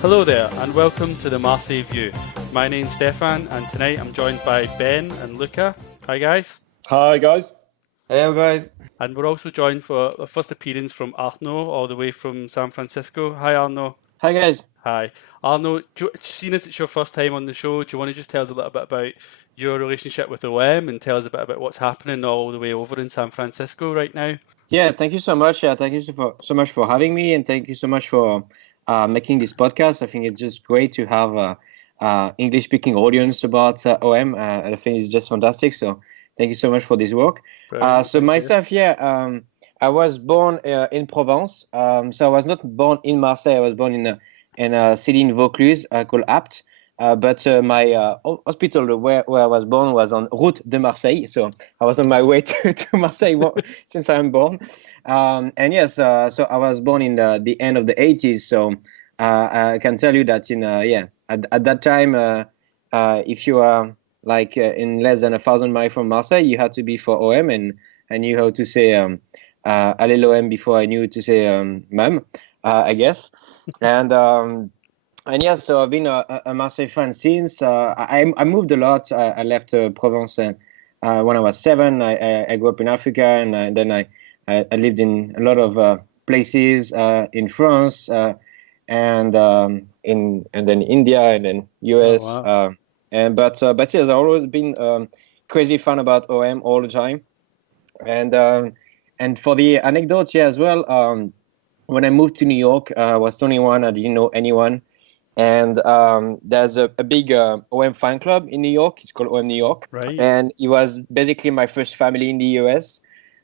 Hello there, and welcome to the Marseille View. My name's Stefan, and tonight I'm joined by Ben and Luca. Hi, guys. Hi guys. Hello, guys. And we're also joined for a first appearance from Arnaud, all the way from San Francisco. Hi, Arnaud. Hi, guys. Hi. Arnaud, seeing as it's your first time on the show, do you want to just tell us a little bit about your relationship with OM and tell us a bit about what's happening all the way over in San Francisco right now? Yeah, thank you so much. Thank you so much for having me, and thank you so much for making this podcast. I think it's just great to have a English-speaking audience about OM. I think it's just fantastic. So thank you so much for this work. Brilliant, So thank you. myself, I was born in Provence. So I was not born in Marseille. I was born in a city in Vaucluse called Apt. But my hospital where I was born was on Route de Marseille. So I was on my way to Marseille since I'm born. And yes, so I was born in the end of the 80s. So I can tell you that at that time, if you are like in less than 1,000 miles from Marseille, you had to be for OM, and I knew how to say Allez l'OM before I knew to say Mam, I guess. And yeah, so I've been a Marseille fan since. I moved a lot. I left Provence when I was 7. I grew up in Africa, and then I lived in a lot of places in France, and then India, and then US. Oh, wow. But yes, I've always been crazy fan about OM all the time. And for the anecdote, yeah, as well. When I moved to New York, I was 21. I didn't know anyone. And there's a big OM fan club in New York. It's called OM New York. Right. And it was basically my first family in the US.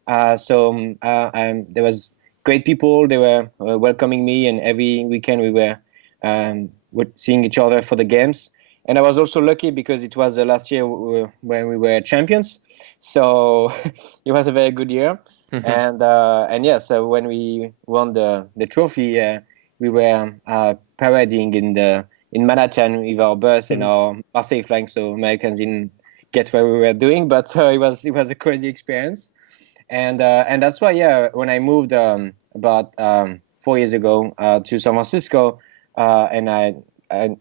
There was great people. They were welcoming me, and every weekend we were seeing each other for the games. And I was also lucky because it was the last year when we were champions. So it was a very good year. And yeah, so when we won the trophy, we were parading in Manhattan with our bus and our Marseille flag, so Americans didn't get what we were doing, but it was a crazy experience, and that's why, yeah, when I moved about 4 years ago to San Francisco, and I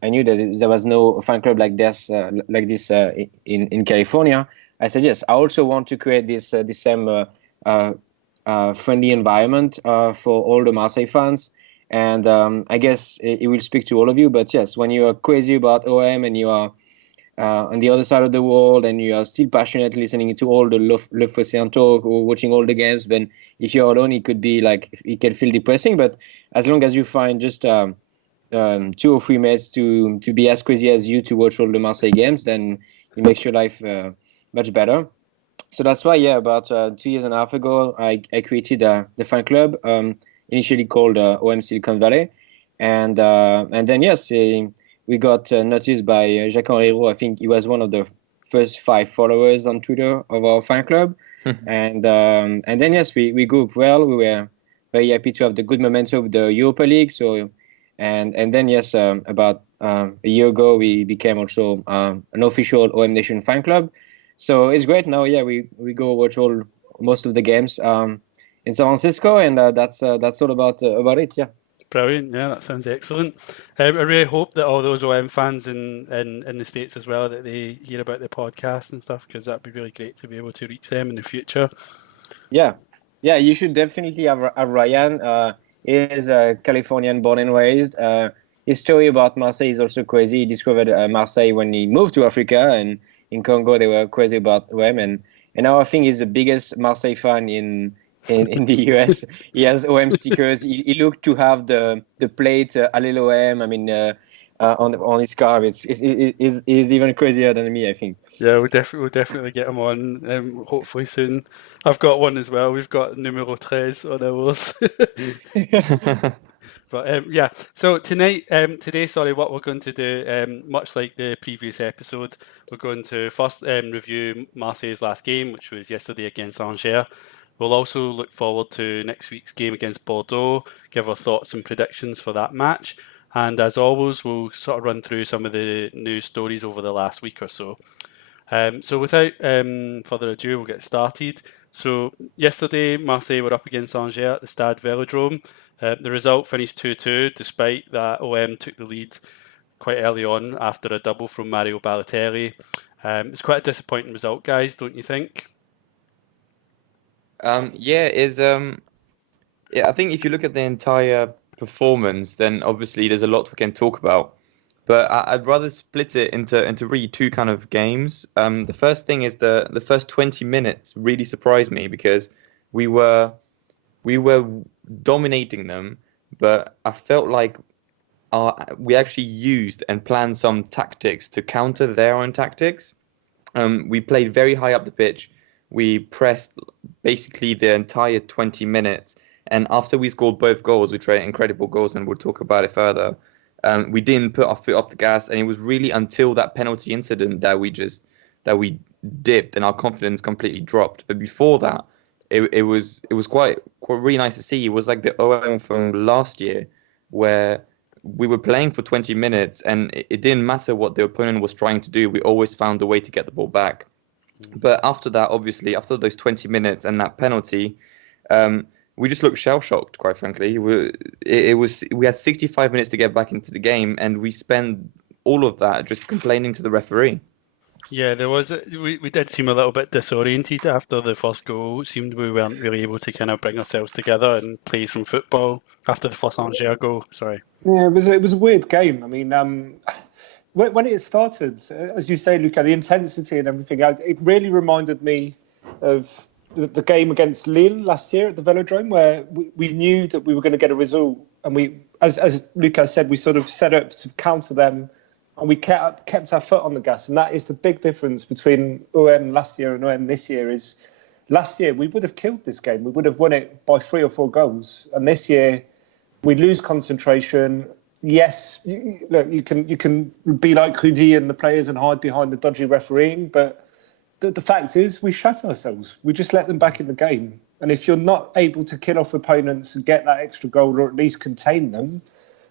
knew that there was no fan club like this in California. I said yes, I also want to create this same friendly environment for all the Marseille fans. And I guess it will speak to all of you. But yes, when you are crazy about OM and you are on the other side of the world and you are still passionate listening to all the Le Phocéen talk or watching all the games, then if you're alone, it could be like, it can feel depressing. But as long as you find just 2 or 3 mates to be as crazy as you to watch all the Marseille games, then it makes your life much better. So that's why, yeah, about 2 years and a half ago, I created the fan club. Initially called OM Silicon Valley, and then yes, we got noticed by Jacques-Henri Roux. I think he was one of the first 5 followers on Twitter of our fan club, and then yes, we grew up well. We were very happy to have the good momentum of the Europa League. So and then yes, about a year ago, we became also an official OM Nation fan club. So it's great now. Yeah, we go watch most of the games in San Francisco, and that's all about it. Yeah. Brilliant, yeah, that sounds excellent. I really hope that all those OM fans in the States as well, that they hear about the podcast and stuff, because that'd be really great to be able to reach them in the future. Yeah, you should definitely have Ryan. He is Californian born and raised. His story about Marseille is also crazy. He discovered Marseille when he moved to Africa, and in Congo they were crazy about OM, and now I think he's the biggest Marseille fan in the US. He has OM stickers. He looked to have the plate Allez l'OM. I mean, on his car. He's even crazier than me, I think. Yeah, we'll definitely get him on. Hopefully soon. I've got one as well. We've got numero 13 on ours. But yeah, so today, sorry, what we're going to do, much like the previous episodes, we're going to first review Marseille's last game, which was yesterday against Angers. We'll also look forward to next week's game against Bordeaux, give our thoughts and predictions for that match. And as always, we'll sort of run through some of the news stories over the last week or so. So without further ado, we'll get started. So yesterday, Marseille were up against Angers at the Stade Velodrome. The result finished 2-2, despite that OM took the lead quite early on after a double from Mario Balotelli. It's quite a disappointing result, guys, don't you think? Yeah, I think if you look at the entire performance, then obviously there's a lot we can talk about. But I'd rather split it into really two kind of games. The first thing is the first 20 minutes really surprised me because we were dominating them, but I felt like we actually used and planned some tactics to counter their own tactics. We played very high up the pitch. We pressed basically the entire 20 minutes. And after we scored both goals, which were incredible goals, and we'll talk about it further, we didn't put our foot off the gas. And it was really until that penalty incident that we dipped and our confidence completely dropped. But before that, it was quite really nice to see. It was like the OM from last year, where we were playing for 20 minutes and it didn't matter what the opponent was trying to do. We always found a way to get the ball back. But after that, obviously, after those 20 minutes and that penalty, we just looked shell-shocked, quite frankly. We had 65 minutes to get back into the game, and we spent all of that just complaining to the referee. Yeah, we did seem a little bit disoriented after the first goal. It seemed we weren't really able to kind of bring ourselves together and play some football after the first Angers goal. Sorry. Yeah, it was a weird game. I mean, when it started, as you say, Luca, the intensity and everything, it really reminded me of the game against Lille last year at the Velodrome, where we knew that we were going to get a result, and we, as Luca said, we sort of set up to counter them, and we kept our foot on the gas. And that is the big difference between OM last year and OM this year. Is last year we would have killed this game, we would have won it by 3 or 4 goals, and this year we lose concentration. Yes, look, you can be like Rudy and the players and hide behind the dodgy refereeing, but the fact is we shut ourselves. We just let them back in the game. And if you're not able to kill off opponents and get that extra goal, or at least contain them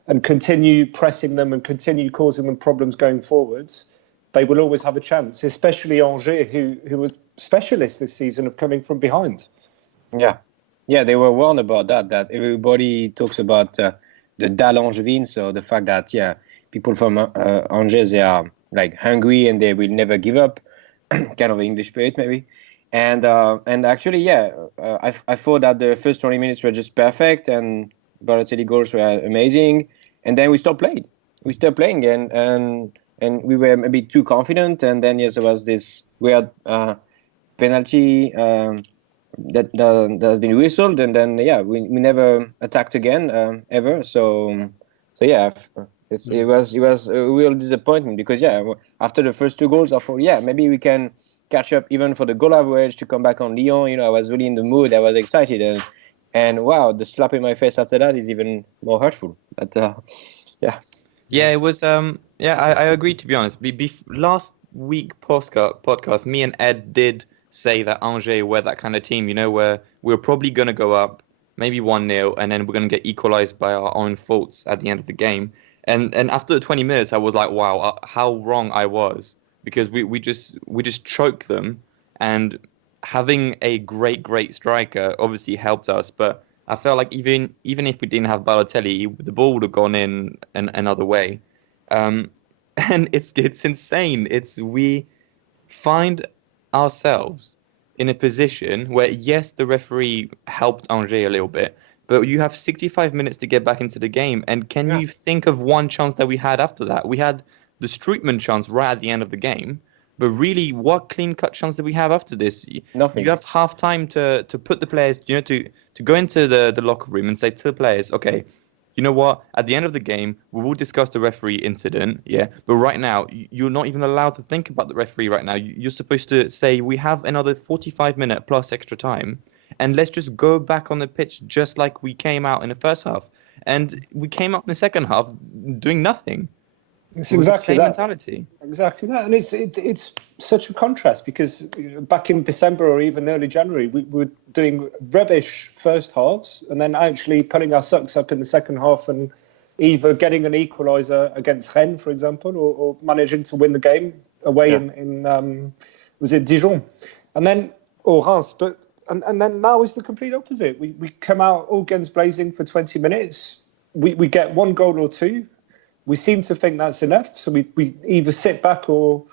and continue pressing them and continue causing them problems going forwards, they will always have a chance, especially Angers, who were specialists this season of coming from behind. Yeah, they were warned about that everybody talks about the dalle angevin, so the fact that, people from Angers, they are like hungry and they will never give up. Kind of English spirit, maybe. And actually, I thought that the first 20 minutes were just perfect, and Balotelli goals were amazing. And then we stopped playing, and we were maybe too confident. And then there was this weird penalty that has been whistled, and then we never attacked again ever. So it was a real disappointment because after the first 2 goals I thought maybe we can catch up even for the goal average to come back on Lyon. I was really in the mood, I was excited, and wow, the slap in my face after that is even more hurtful. But it was I agree, to be honest. Last week podcast, me and Ed did say that Angers were that kind of team, where we were probably going to go up maybe 1-0 and then we're going to get equalized by our own faults at the end of the game. And after the 20 minutes, I was like, wow, how wrong I was, because we just choked them, and having a great striker obviously helped us. But I felt like even if we didn't have Balotelli, the ball would have gone in another way. And it's insane. We find ourselves in a position where, yes, the referee helped Angers a little bit, but you have 65 minutes to get back into the game. And can you think of one chance that we had after that? We had the Strootman chance right at the end of the game. But really, what clean-cut chance did we have after this? Nothing. You have half time to put the players, to go into the locker room and say to the players, okay, you know what? At the end of the game, we will discuss the referee incident, but right now, you're not even allowed to think about the referee right now. You're supposed to say, we have another 45-minute plus extra time, and let's just go back on the pitch just like we came out in the first half. And we came out in the second half doing nothing. It's exactly that mentality. Exactly that, and it's such a contrast because back in December or even early January, we were doing rubbish first halves and then actually pulling our socks up in the second half and either getting an equaliser against Rennes, for example, or managing to win the game away in was it Dijon, and then or Reims. But And then now is the complete opposite. We come out all guns blazing for 20 minutes. We get one goal or two. We seem to think that's enough. So we either sit back or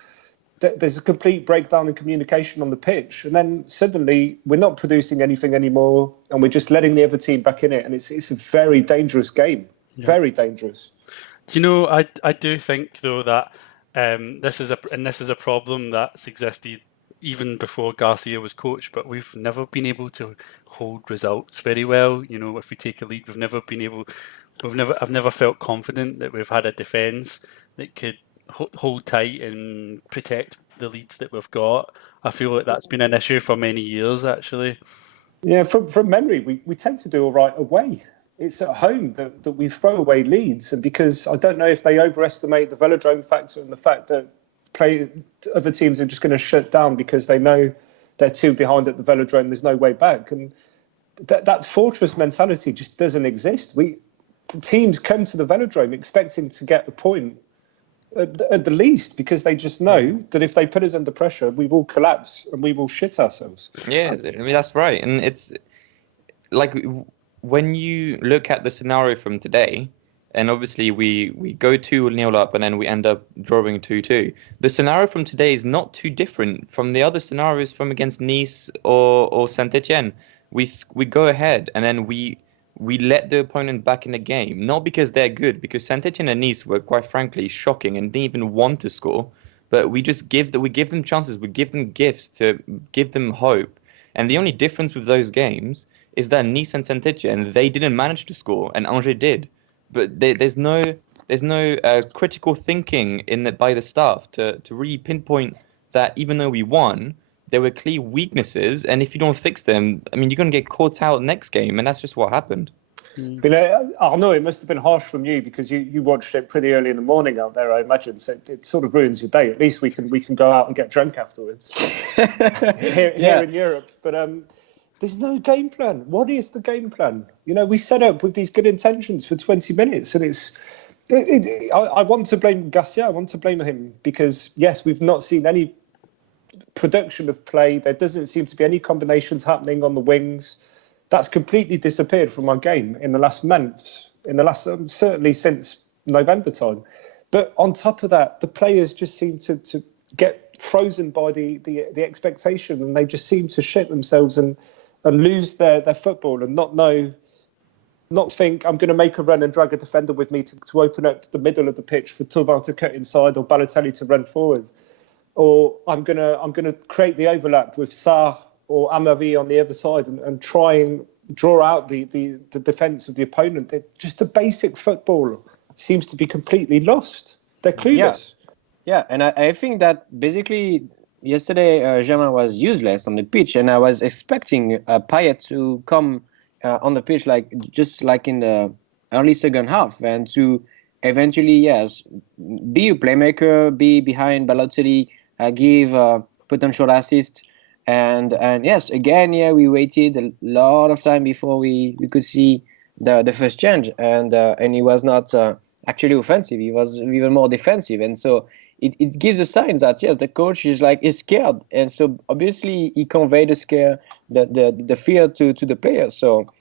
there's a complete breakdown in communication on the pitch. And then suddenly we're not producing anything anymore and we're just letting the other team back in it. And it's a very dangerous game. Yeah. Very dangerous. You know, I do think, though, that this is a problem that's existed even before Garcia was coach, but we've never been able to hold results very well. You know, if we take a lead, I've never felt confident that we've had a defence that could hold tight and protect the leads that we've got. I feel like that's been an issue for many years, actually. Yeah, from memory, we tend to do all right away. It's at home that we throw away leads, and because I don't know if they overestimate the velodrome factor and the fact that other teams are just going to shut down because they know they're too behind at the velodrome. There's no way back, and that fortress mentality just doesn't exist. Teams come to the velodrome expecting to get a point at the least, because they just know that if they put us under pressure, we will collapse and we will shit ourselves. Yeah, I mean, that's right. And it's like when you look at the scenario from today, and obviously we go 2-0 up and then we end up drawing 2-2. The scenario from today is not too different from the other scenarios from against Nice or Saint-Etienne. We go ahead and then we let the opponent back in the game, not because they're good, because Saint-Etienne and Nice were quite frankly shocking and didn't even want to score. But we just give them chances, we give them gifts to give them hope. And the only difference with those games is that Nice and Saint-Etienne, they didn't manage to score, and Angers did. But there's no critical thinking by the staff to really pinpoint that even though we won, there were clear weaknesses, and if you don't fix them, I mean, you're going to get caught out next game, and that's just what happened. But Arnaud, it must have been harsh from you because you watched it pretty early in the morning out there, I imagine. So it sort of ruins your day. At least we can go out and get drunk afterwards here in Europe. But there's no game plan. What is the game plan? You know, we set up with these good intentions for 20 minutes, and I want to blame Garcia. I want to blame him because yes, we've not seen any production of play. There doesn't seem to be any combinations happening on the wings. That's completely disappeared from our game in the last months, certainly since November time. But on top of that, the players just seem to get frozen by the expectation, and they just seem to shit themselves and lose their football and not think I'm going to make a run and drag a defender with me to open up the middle of the pitch for Thauvin to cut inside or Balotelli to run forward. Or I'm gonna create the overlap with Sarr or Amavi on the other side and try and draw out the defence of the opponent. Just the basic football seems to be completely lost. They're clueless. Yeah, and I think that basically yesterday Germain was useless on the pitch, and I was expecting Payet to come on the pitch just like in the early second half, and to eventually be a playmaker, be behind Balotelli. Give potential assist, and yes, again, we waited a lot of time before we could see the first change, and he was not actually offensive. He was even more defensive, and so it gives a sign that yes, the coach is scared, and so obviously he conveyed the scare, the fear to the players. So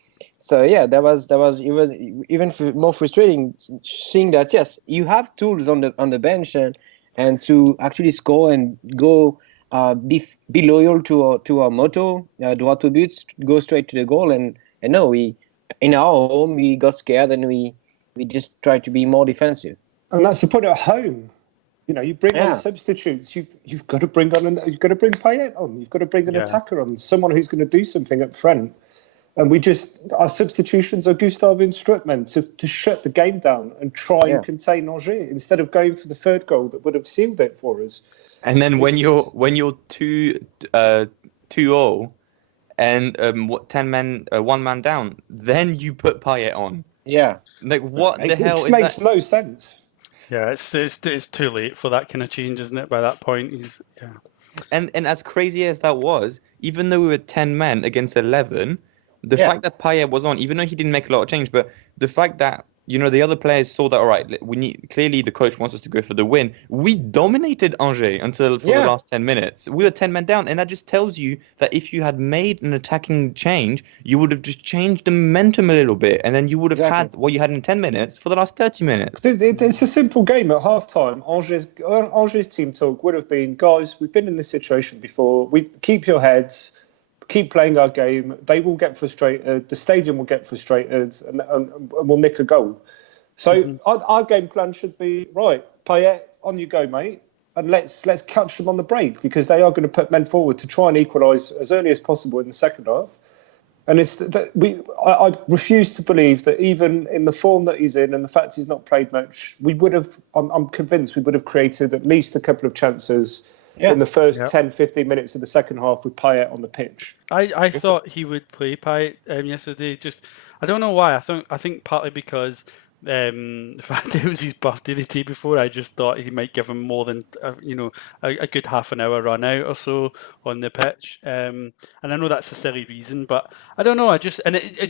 yeah, that was even more frustrating seeing that yes, you have tools on the bench and to actually score and go be loyal to our motto, droit au but, go straight to the goal. And no, in our home we got scared and we just tried to be more defensive. And that's the point at home. You know, you bring on substitutes. You've got to bring Payet on. You've got to bring an attacker on, someone who's going to do something up front. And our substitutions are Gustave and Strootman to shut the game down and try and contain Angers instead of going for the third goal that would have sealed it for us. And then when you're 2-0 and 10 men, 1 man down, then you put Payet on. Yeah. Like what the hell is that? It makes no sense. Yeah, it's too late for that kind of change, isn't it? By that point, And as crazy as that was, even though we were 10 men against 11. The fact that Payet was on, even though he didn't make a lot of change, but the fact that the other players saw that, all right, clearly the coach wants us to go for the win. We dominated Angers for the last 10 minutes. We were 10 men down, and that just tells you that if you had made an attacking change, you would have just changed the momentum a little bit, and then you would have had what you had in 10 minutes for the last 30 minutes. It's a simple game at half-time. Angers' team talk would have been, guys, we've been in this situation before. We keep your heads. Keep playing our game. They will get frustrated. The stadium will get frustrated, and we'll nick a goal. So our game plan should be right. Payet, on you go, mate, and let's catch them on the break, because they are going to put men forward to try and equalise as early as possible in the second half. And I refuse to believe that even in the form that he's in and the fact he's not played much, we would have. I'm convinced we would have created at least a couple of chances. In the first 10, 15 minutes of the second half with Payet on the pitch. I thought he would play Payet yesterday. Just, I don't know why. I think partly because the fact it was his birthday the day before, I just thought he might give him more than a good half an hour run out or so on the pitch. And I know that's a silly reason, but I don't know. It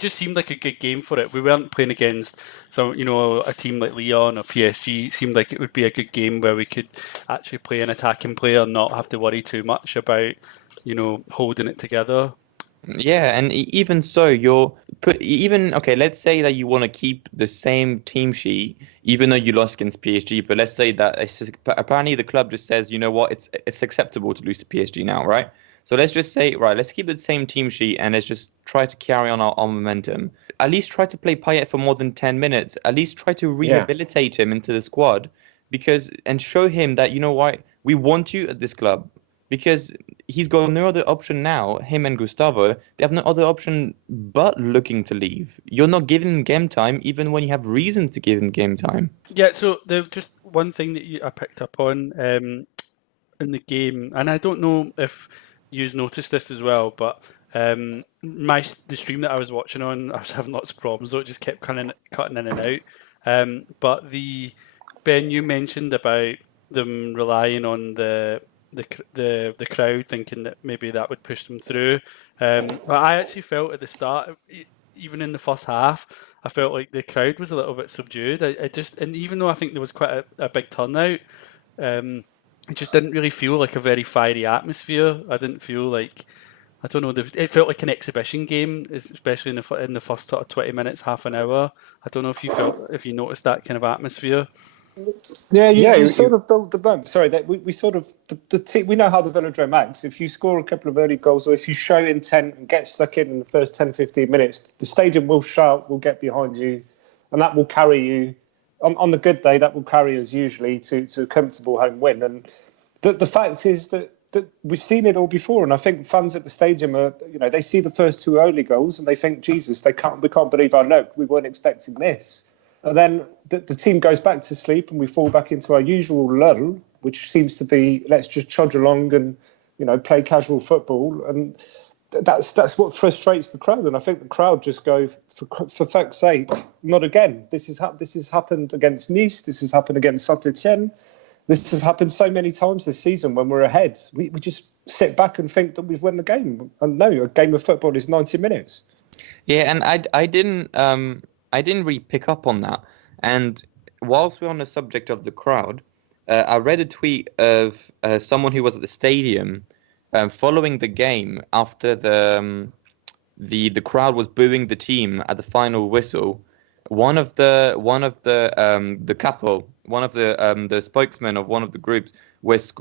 just seemed like a good game for it. We weren't playing against a team like Lyon or PSG. It seemed like it would be a good game where we could actually play an attacking player and not have to worry too much about holding it together. Yeah, and even so, let's say that you want to keep the same team sheet, even though you lost against PSG. But let's say that apparently the club just says, you know what, it's acceptable to lose to PSG now, right? So let's just say, right, let's keep the same team sheet and let's just try to carry on our momentum. At least try to play Payet for more than 10 minutes. At least try to rehabilitate him into the squad, and show him that, you know what, we want you at this club. Because he's got no other option now, him and Gustavo, they have no other option but looking to leave. You're not giving him game time, even when you have reason to give him game time. Yeah, so there's just one thing that I picked up on in the game, and I don't know if you've noticed this as well, but the stream that I was watching on, I was having lots of problems, so it just kept cutting in and out. But Ben, you mentioned about them relying on the crowd, thinking that maybe that would push them through. But I actually felt at the start, even in the first half, I felt like the crowd was a little bit subdued. And even though I think there was quite a big turnout, it just didn't really feel like a very fiery atmosphere. I didn't feel like, I don't know, it felt like an exhibition game, especially in the first sort of 20 minutes, half an hour. I don't know if you noticed that kind of atmosphere. Yeah, you sort of build the bump. Sorry, that we sort of the team. We know how the Velodrome acts. If you score a couple of early goals, or if you show intent and get stuck in the first 10, 15 minutes, the stadium will shout, will get behind you, and that will carry you. On the good day, that will carry us usually to a comfortable home win. And the fact is that we've seen it all before, and I think fans at the stadium are, they see the first two early goals and they think, Jesus, we can't believe our luck. We weren't expecting this. And then the team goes back to sleep and we fall back into our usual lull, which seems to be, let's just trudge along and, play casual football. And that's what frustrates the crowd. And I think the crowd just go, for fuck's sake, not again. This has happened against Nice. This has happened against Saint-Etienne. This has happened so many times this season when we're ahead. We just sit back and think that we've won the game. And no, a game of football is 90 minutes. Yeah, and I didn't really pick up on that. And whilst we're on the subject of the crowd, I read a tweet of someone who was at the stadium following the game after the crowd was booing the team at the final whistle. One of the couple, one of the spokesmen of one of the groups was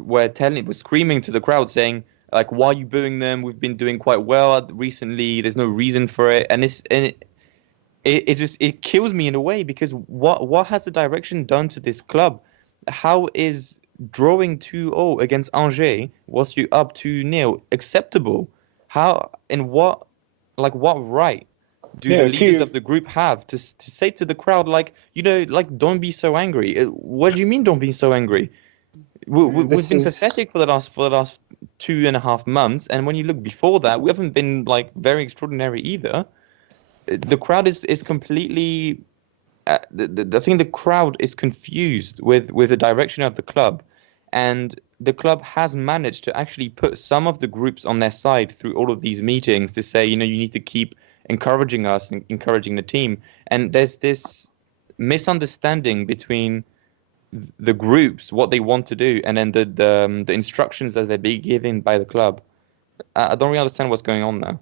screaming to the crowd, saying, like, why are you booing them? We've been doing quite well recently. There's no reason for it. And it kills me in a way, because what has the direction done to this club? How is drawing 2-0 against Angers, whilst you up 2-0, acceptable? How, and what right do the leaders of the group have to say to the crowd, don't be so angry? What do you mean, don't be so angry? We've been pathetic for the last 2.5 months, and when you look before that, we haven't been very extraordinary either. The crowd is completely. I think the crowd is confused with the direction of the club, and the club has managed to actually put some of the groups on their side through all of these meetings to say, you need to keep encouraging us and encouraging the team. And there's this misunderstanding between the groups, what they want to do, and then the instructions that they're being given by the club. I don't really understand what's going on there.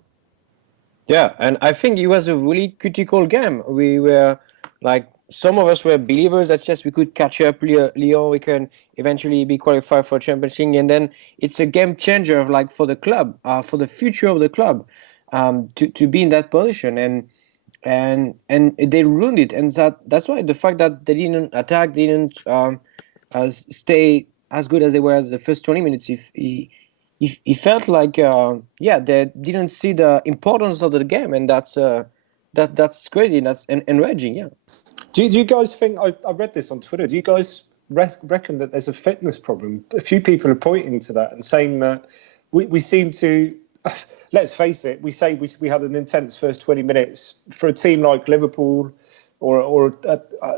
Yeah, and I think it was a really critical game. We were like, some of us were believers that yes, we could catch up Lyon, we can eventually be qualified for Champions League, and then it's a game changer, like for the club, for the future of the club, to be in that position, and they ruined it, and that's why the fact that they didn't attack, didn't stay as good as they were as the first 20 minutes. He felt like they didn't see the importance of the game, and that's crazy, and that's enraging. Yeah. Do you guys think, I read this on Twitter, do you guys reckon that there's a fitness problem? A few people are pointing to that and saying that we seem to, let's face it, we say we had an intense first 20 minutes. For a team like Liverpool or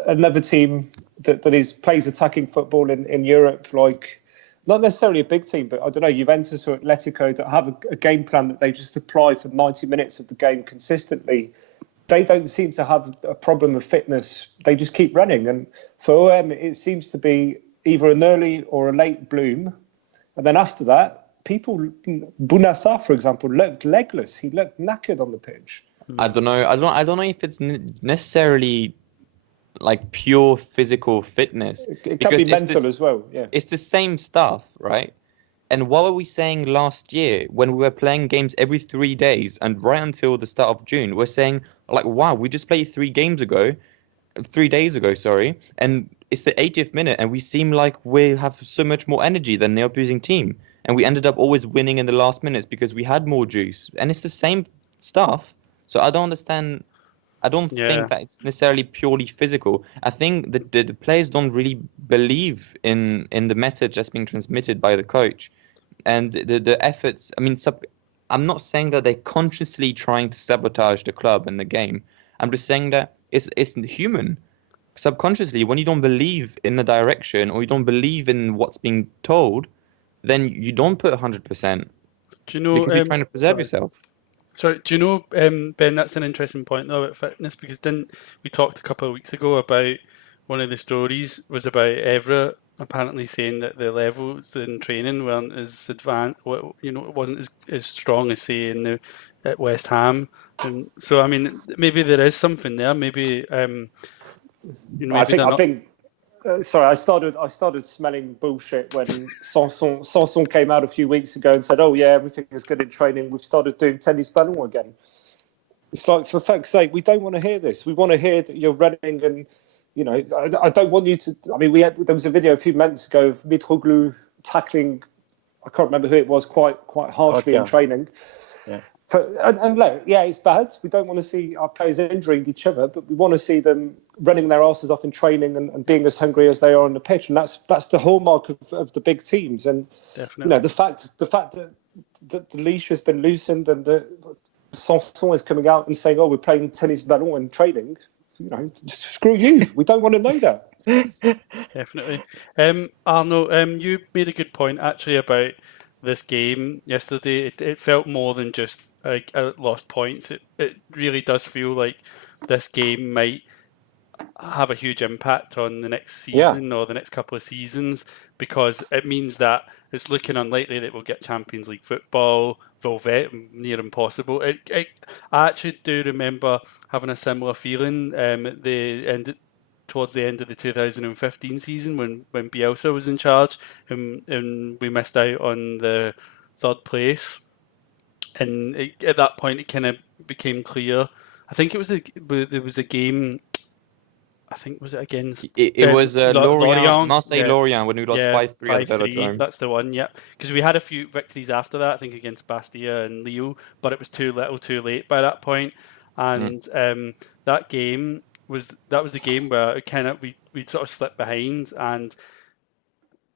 another team that plays attacking football in Europe, like, not necessarily a big team, but I don't know, Juventus or Atletico, that have a game plan that they just apply for 90 minutes of the game consistently. They don't seem to have a problem of fitness. They just keep running. And for OM, it seems to be either an early or a late bloom. And then after that, Bounassar, for example, looked legless. He looked knackered on the pitch. I don't know. I don't know if it's necessarily like pure physical fitness. It can be mental as well. Yeah, it's the same stuff, right? And what were we saying last year when we were playing games every 3 days and right until the start of June? We're saying like, wow, we just played 3 days ago, sorry, and it's the 80th minute, and we seem like we have so much more energy than the opposing team, and we ended up always winning in the last minutes because we had more juice, and it's the same stuff. So I don't understand. I don't think that it's necessarily purely physical. I think that the players don't really believe in the message that's being transmitted by the coach, and the efforts. I mean, I'm not saying that they're consciously trying to sabotage the club and the game. I'm just saying that it's human. Subconsciously, when you don't believe in the direction or you don't believe in what's being told, then you don't put 100%. Do you know? Because you're trying to preserve yourself. So, do you know, Ben, that's an interesting point though about fitness, because didn't we talked a couple of weeks ago about one of the stories was about Evra apparently saying that the levels in training weren't as advanced, it wasn't as strong as say at West Ham, and so I mean maybe there is something there. Maybe maybe I think. Sorry, I started smelling bullshit when Sanson came out a few weeks ago and said, "Oh yeah, everything is good in training. We've started doing tennis ballon again." It's like, for fuck's sake, we don't want to hear this. We want to hear that you're running, and I don't want you to. I mean, there was a video a few months ago of Mitroglou tackling, I can't remember who it was, quite harshly in training. Yeah. And look, yeah, it's bad. We don't want to see our players injuring each other, but we want to see them running their asses off in training and being as hungry as they are on the pitch. And that's the hallmark of the big teams. And definitely, the fact that the leash has been loosened and Sanson is coming out and saying, "Oh, we're playing tennis ballon and training," screw you. We don't want to know that. Definitely. Arno, you made a good point actually about this game yesterday. It felt more than just like lost points. It really does feel like this game might have a huge impact on the next season or the next couple of seasons, because it means that it's looking unlikely that we'll get Champions League football. Near impossible. I actually do remember having a similar feeling towards the end of the 2015 season when Bielsa was in charge, and we missed out on the 3rd place. And at that point, it kind of became clear. I think there was a game. I think was it against it was Lorient, Marseille Lorient, when we lost 5-3 at the Velodrome. That's the one, yeah. Because we had a few victories after that, I think against Bastia and Lille, but it was too little, too late by that point. And that game was the game where it kind of we sort of slipped behind, and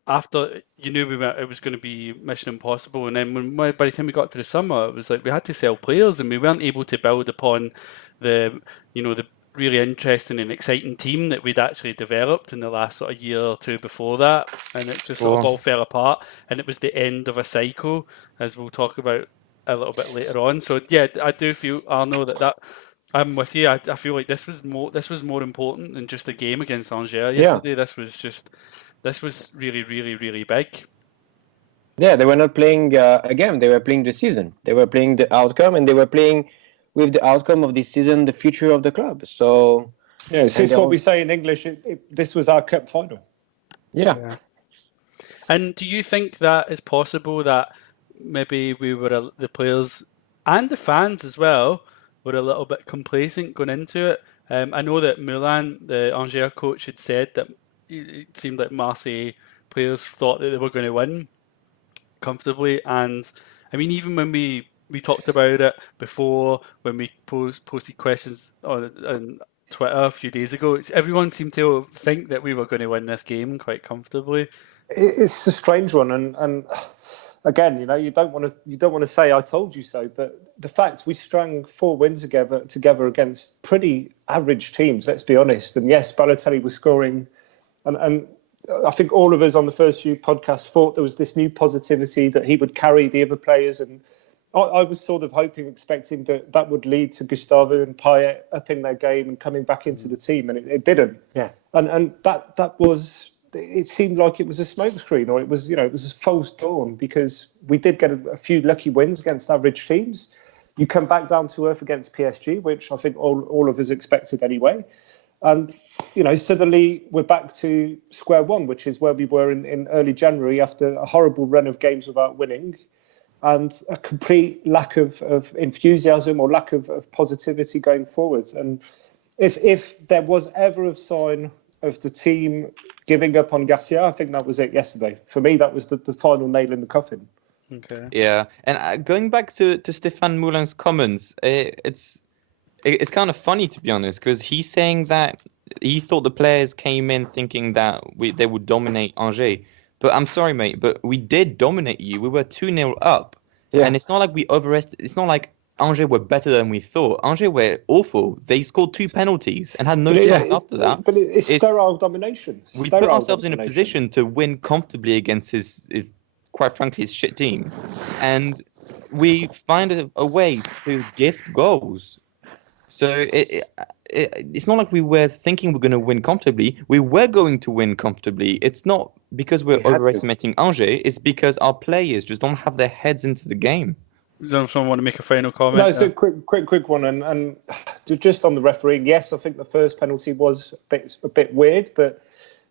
after it was going to be mission impossible, and then by the time we got to the summer, it was like we had to sell players, and we weren't able to build upon the really interesting and exciting team that we'd actually developed in the last sort of year or two before that, and it just sort of all fell apart, and it was the end of a cycle, as we'll talk about a little bit later on. So yeah, I do feel, Arno, that I'm with you. I feel like this was more important than just a game against Angers yesterday. This was really, really, really big. Yeah, they were not playing a game. They were playing the season. They were playing the outcome, and they were playing with the outcome of this season, the future of the club. So yeah, it's what we say in English. This was our cup final. Yeah. And do you think that it's possible that maybe the players and the fans as well were a little bit complacent going into it? I know that Moulin, the Angers coach, had said that it seemed like Marseille players thought that they were going to win comfortably. And I mean, even when we talked about it before, when we posted questions on Twitter a few days ago, everyone seemed to think that we were going to win this game quite comfortably. It's a strange one, and again, you don't want to say I told you so, but the fact we strung 4 wins together against pretty average teams, let's be honest. And yes, Balotelli was scoring, and I think all of us on the First View podcast thought there was this new positivity that he would carry the other players, and I was sort of expecting that would lead to Gustavo and Payet upping their game and coming back into the team, and it didn't. Yeah, and that was. It seemed like it was a smokescreen, or it was a false dawn, because we did get a few lucky wins against average teams. You come back down to earth against PSG, which I think all of us expected anyway. And, suddenly we're back to square one, which is where we were in early January after a horrible run of games without winning and a complete lack of enthusiasm or lack of positivity going forwards. And if there was ever a sign of the team giving up on Garcia, I think that was it yesterday. For me, that was the final nail in the coffin. Okay. Yeah, and going back to Stéphane Moulin's comments, it's kind of funny, to be honest, because he's saying that he thought the players came in thinking that they would dominate Angers. But I'm sorry, mate, but we did dominate you. We were 2-0 up. Yeah. And it's not like it's not like Angers were better than we thought. Angers were awful. They scored 2 penalties and had no chance after that. But it's sterile domination. We put ourselves in a position to win comfortably against his quite frankly, his shit team. And we find a way to gift goals. So it's not like we were thinking we're going to win comfortably. We were going to win comfortably. It's not because we're overestimating Angers. It's because our players just don't have their heads into the game. Does someone want to make a final comment? No, it's a quick one. And just on the refereeing, yes, I think the first penalty was a bit weird, but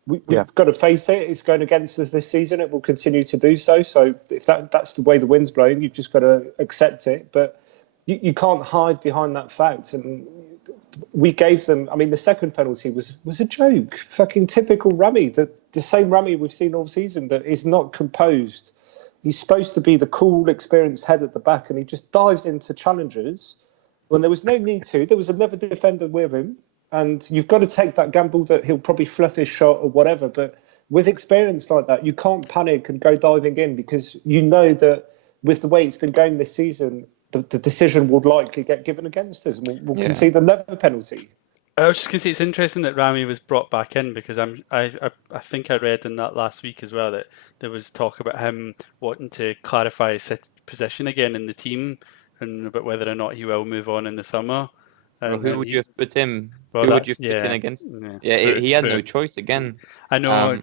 we've got to face it. It's going against us this season. It will continue to do so. So if that's the way the wind's blowing, you've just got to accept it. But you can't hide behind that fact. And we gave them, I mean, the second penalty was a joke. Fucking typical Rami, the same Rami we've seen all season that is not composed. He's supposed to be the cool, experienced head at the back, and he just dives into challenges when there was no need to. There was another defender with him, and you've got to take that gamble that he'll probably fluff his shot or whatever. But with experience like that, you can't panic and go diving in, because you know that with the way it's been going this season, the decision will likely get given against us, and we'll concede another penalty. I was just going to say, it's interesting that Rami was brought back in, because I think I read in that last week as well that there was talk about him wanting to clarify his position again in the team and about whether or not he will move on in the summer. Well, who would you have put him? Well, who would you have put in against? He had no choice again. I know.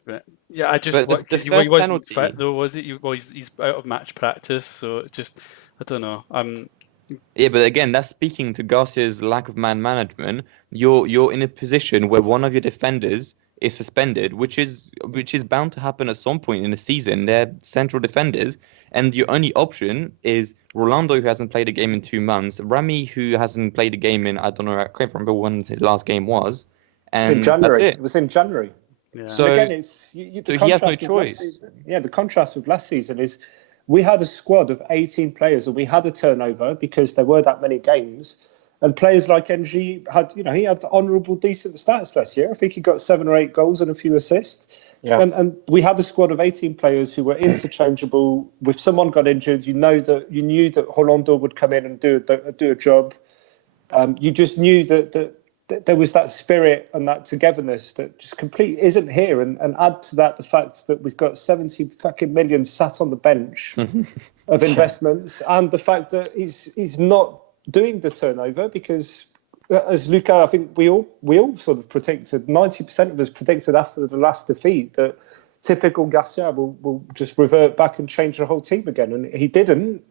I just because he wasn't fit though, was it? He's out of match practice, so it just I don't know. Yeah, but again, that's speaking to Garcia's lack of man management. You're in a position where one of your defenders is suspended, which is bound to happen at some point in the season. They're central defenders, and your only option is Rolando, who hasn't played a game in 2 months, Rami, who hasn't played a game in, I don't know, I can't remember when his last game was. And in January. That's it. It was in January. Yeah. So again, so he has no choice. Yeah, the contrast with last season is we had a squad of 18 players, and we had a turnover because there were that many games. And players like NG had, he had honourable, decent stats last year. I think he got 7 or 8 goals and a few assists. Yeah. And we had a squad of 18 players who were interchangeable. If someone got injured, you knew that Rolando would come in and do a job. You just knew that there was that spirit and that togetherness that just completely isn't here. And add to that the fact that we've got 70 fucking million sat on the bench of investments, and the fact that he's not doing the turnover because as Luca, I think we all sort of predicted, 90% of us predicted after the last defeat that typical Garcia will just revert back and change the whole team again. And he didn't.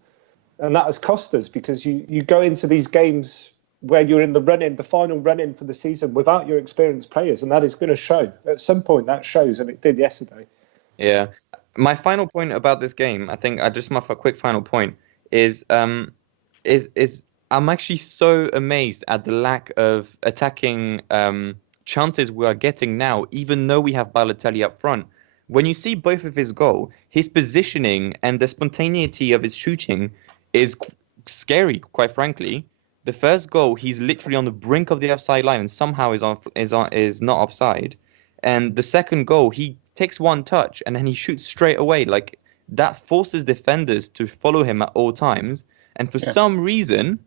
And that has cost us, because you go into these games where you're in the final run-in for the season without your experienced players, and that is going to show. At some point that shows, and it did yesterday. Yeah. My final point about this game, I think, my quick final point is I'm actually so amazed at the lack of attacking chances we are getting now, even though we have Balotelli up front. When you see both of his goal, his positioning and the spontaneity of his shooting is scary, quite frankly. The first goal, he's literally on the brink of the offside line and somehow is not offside. And the second goal, he takes one touch and then he shoots straight away. Like, that forces defenders to follow him at all times. And for some reason,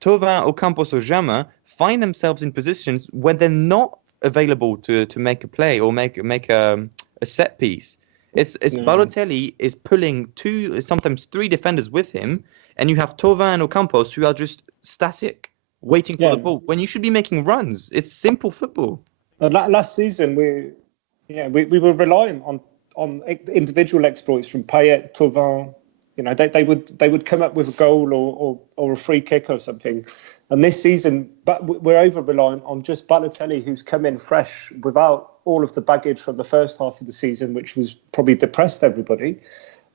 Thauvin, Ocampos, or Jamin find themselves in positions where they're not available to make a play or make a set piece. It's Balotelli is pulling 2, sometimes 3 defenders with him, and you have Thauvin and Ocampos who are just static, waiting for the ball when you should be making runs. It's simple football. Last season, we were reliant on individual exploits from Payet, Thauvin. You know, they would come up with a goal or a free kick or something. And this season, but we're over reliant on just Balotelli, who's come in fresh without all of the baggage from the first half of the season, which was probably depressed everybody.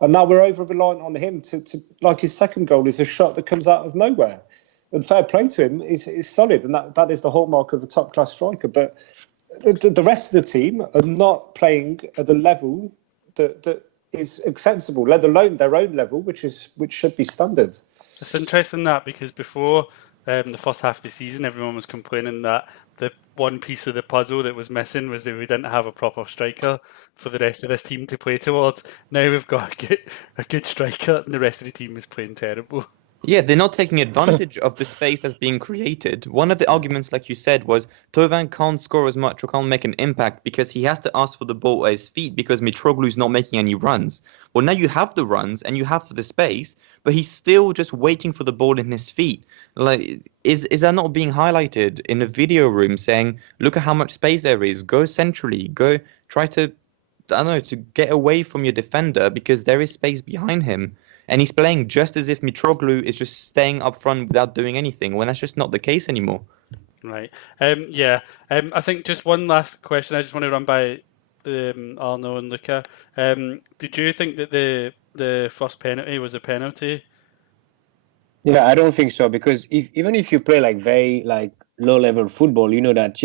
And now we're over reliant on him to like, his second goal is a shot that comes out of nowhere. And fair play to him, is solid, and that is the hallmark of a top class striker. But the rest of the team are not playing at the level that is acceptable, let alone their own level, which should be standard. It's interesting that, because before the first half of the season, everyone was complaining that the one piece of the puzzle that was missing was that we didn't have a proper striker for the rest of this team to play towards. Now we've got a good striker, and the rest of the team is playing terrible. Yeah, they're not taking advantage of the space that's being created. One of the arguments, like you said, was Thauvin can't score as much or can't make an impact because he has to ask for the ball at his feet because Mitroglou's not making any runs. Well, now you have the runs and you have the space, but he's still just waiting for the ball in his feet. Like, is that not being highlighted in the video room, saying, look at how much space there is, go centrally, go try to, I don't know, to get away from your defender because there is space behind him. And he's playing just as if Mitroglou is just staying up front without doing anything, when that's just not the case anymore. Right. I think just one last question I just want to run by Arno and Luca. Did you think that the first penalty was a penalty? Yeah, I don't think so, because even if you play very low level football, you know that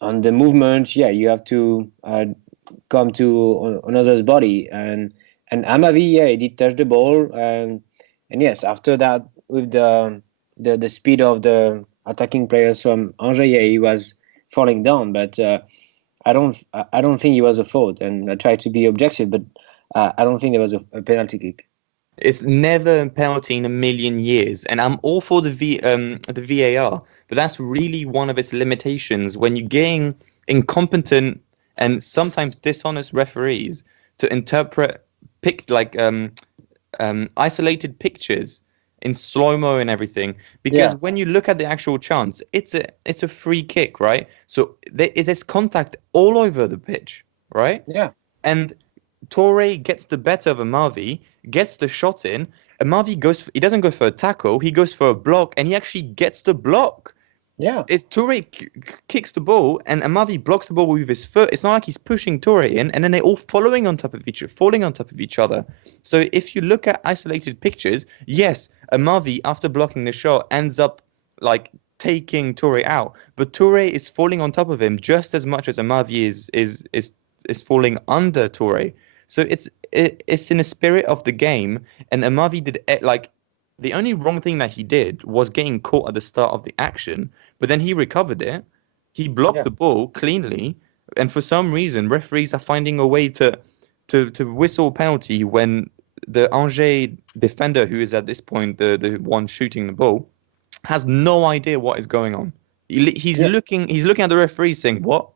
on the movement, you have to come to another's body, and Amavi, he did touch the ball, and yes, after that, with the speed of the attacking players from Angers, he was falling down, but I don't think it was a fault, and I tried to be objective, but I don't think there was a penalty kick. It's never a penalty in a million years, and I'm all for the VAR, but that's really one of its limitations when you're getting incompetent and sometimes dishonest referees to interpret isolated pictures in slow-mo and everything, because when you look at the actual chance, it's a free kick, right? So there's contact all over the pitch, right? Yeah. And Touré gets the better of Amavi, gets the shot in. Amavi he doesn't go for a tackle, he goes for a block, and he actually gets the block. Yeah. Touré kicks the ball, and Amavi blocks the ball with his foot. It's not like he's pushing Touré in, and then they're all falling on top of each other. So if you look at isolated pictures, yes, Amavi, after blocking the shot, ends up taking Touré out, but Touré is falling on top of him just as much as Amavi is falling under Touré. So it's in the spirit of the game, and Amavi did the only wrong thing that he did was getting caught at the start of the action, but then he recovered it. He blocked the ball cleanly, and for some reason, referees are finding a way to whistle penalty when the Angers defender, who is at this point the one shooting the ball, has no idea what is going on. He's looking at the referee saying, "What?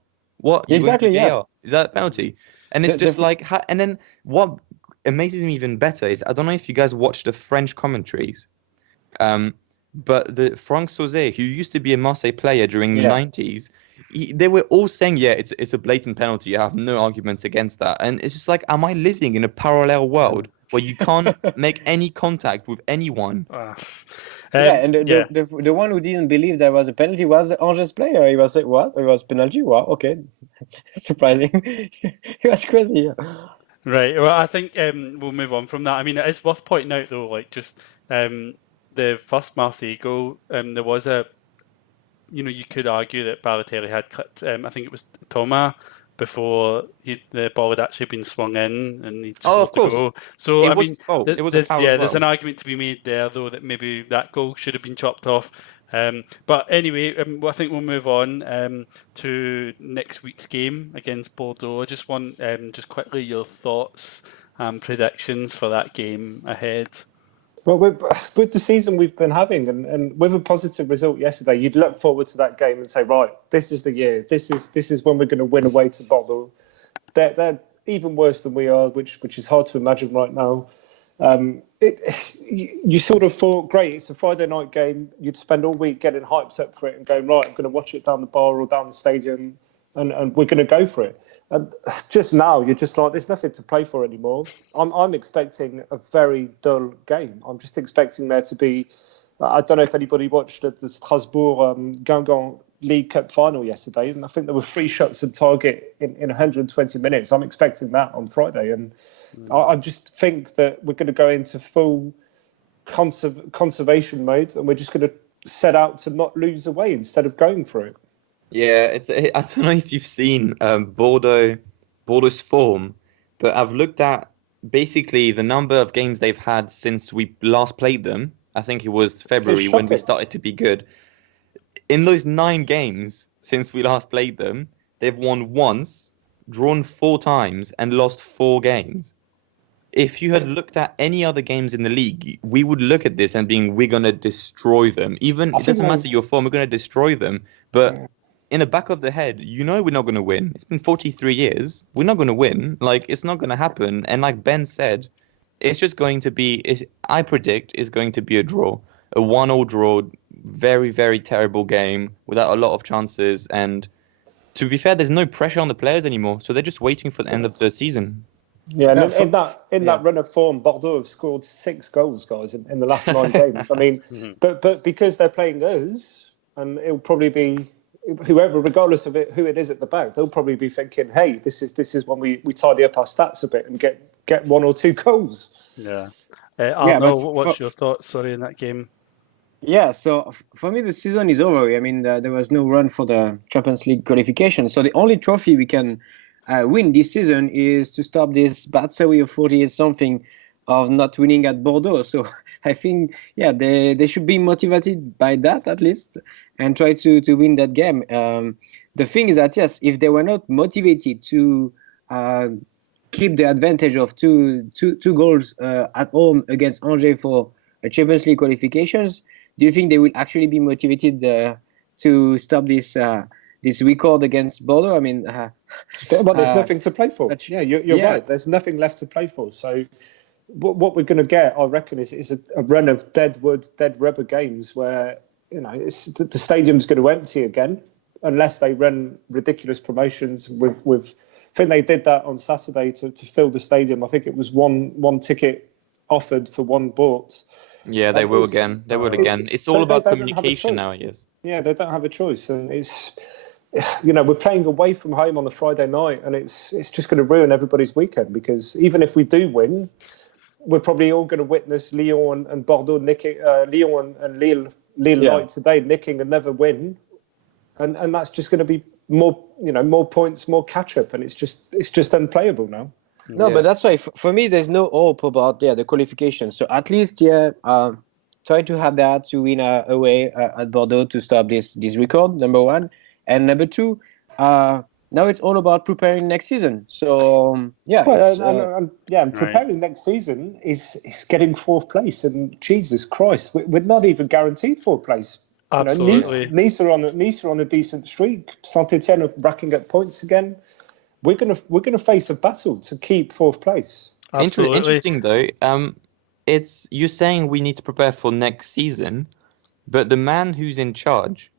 Exactly. Yeah. Is that a penalty?" And it's just and then what amazes me even better is, I don't know if you guys watch the French commentaries, but the Franck Sauzet, who used to be a Marseille player during the 90s, they were all saying, yeah, it's a blatant penalty. I have no arguments against that. And it's just like, am I living in a parallel world where you can't make any contact with anyone? And the one who didn't believe there was a penalty was the Angers player. He was like, what? It was penalty? Wow, okay. Surprising. He was crazy. Right. Well, I think we'll move on from that. I mean, it is worth pointing out, though, like just the first Marseille goal, there was you could argue that Balotelli had clipped, I think it was Thomas, before the ball had actually been swung in and he'd scored the goal. So, it was foul. It was a foul as well. There's an argument to be made there, though, that maybe that goal should have been chopped off. But anyway, I think we'll move on to next week's game against Bordeaux. I just want just quickly your thoughts and predictions for that game ahead. Well, with the season we've been having, and with a positive result yesterday, you'd look forward to that game and say, right, this is the year. This is when we're going to win away to Bordeaux. They're even worse than we are, which is hard to imagine right now. You sort of thought, great, it's a Friday night game. You'd spend all week getting hyped up for it and going, right, I'm going to watch it down the bar or down the stadium, and we're going to go for it. And just now, you're just like, there's nothing to play for anymore. I'm expecting a very dull game. I'm just expecting there to be, I don't know if anybody watched the Strasbourg Guingamp League Cup final yesterday, and I think there were 3 shots on target in 120 minutes. I'm expecting that on Friday, and I just think that we're going to go into full conservation mode, and we're just going to set out to not lose away instead of going for it. Yeah, I don't know if you've seen Bordeaux's form, but I've looked at basically the number of games they've had since we last played them. I think it was February when we started to be good. In those 9 games since we last played them, they've won once, drawn 4 times, and lost 4 games. If you had looked at any other games in the league, we would look at this and being, we're going to destroy them. Even it doesn't matter your form, we're going to destroy them. But in the back of the head, we're not going to win. It's been 43 years. We're not going to win. Like, it's not going to happen. And like Ben said, it's just going to be, I predict, is going to be a draw. A 1-1 draw, very, very terrible game without a lot of chances. And to be fair, there's no pressure on the players anymore. So they're just waiting for the end of the season. Yeah, and in that run of form, Bordeaux have scored 6 goals, guys, in the last 9 games. I mean, but because they're playing us, and it'll probably be whoever, regardless of who it is at the back, they'll probably be thinking, "Hey, this is when we tidy up our stats a bit and get 1 or 2 goals." Yeah. Arnaud, what's your thoughts? Sorry, in that game. Yeah, so for me, the season is over. I mean, there was no run for the Champions League qualification. So the only trophy we can win this season is to stop this bad series of 40-something of not winning at Bordeaux. So I think, they should be motivated by that at least and try to win that game. The thing is that, yes, if they were not motivated to keep the advantage of two goals at home against Angers for Champions League qualifications, do you think they will actually be motivated to stop this record against Bordeaux? I mean, but there's nothing to play for. Yeah, you're right. There's nothing left to play for. So what we're going to get, I reckon, is a run of dead wood, dead rubber games where the stadium's going to empty again unless they run ridiculous promotions. With I think they did that on Saturday to fill the stadium. I think it was one ticket offered for 1 bought. Yeah, they will again. They will again. It's all about communication now, yes. Yeah, they don't have a choice, and it's we're playing away from home on a Friday night, and it's just going to ruin everybody's weekend, because even if we do win, we're probably all going to witness Lyon and Bordeaux nicking, Lyon and Lille like today nicking another win, and that's just going to be more points, more catch up, and it's just unplayable now. No, but that's why for me there's no hope about the qualification. So at least try to have that to win away at Bordeaux to stop this record, number 1, and number 2. Now it's all about preparing next season. So preparing next season is getting 4th place. And Jesus Christ, we're not even guaranteed 4th place. Absolutely. Nice are on a decent streak. Saint-Etienne are racking up points again. We're gonna face a battle to keep 4th place. Absolutely. Interesting though. It's you saying we need to prepare for next season, but the man who's in charge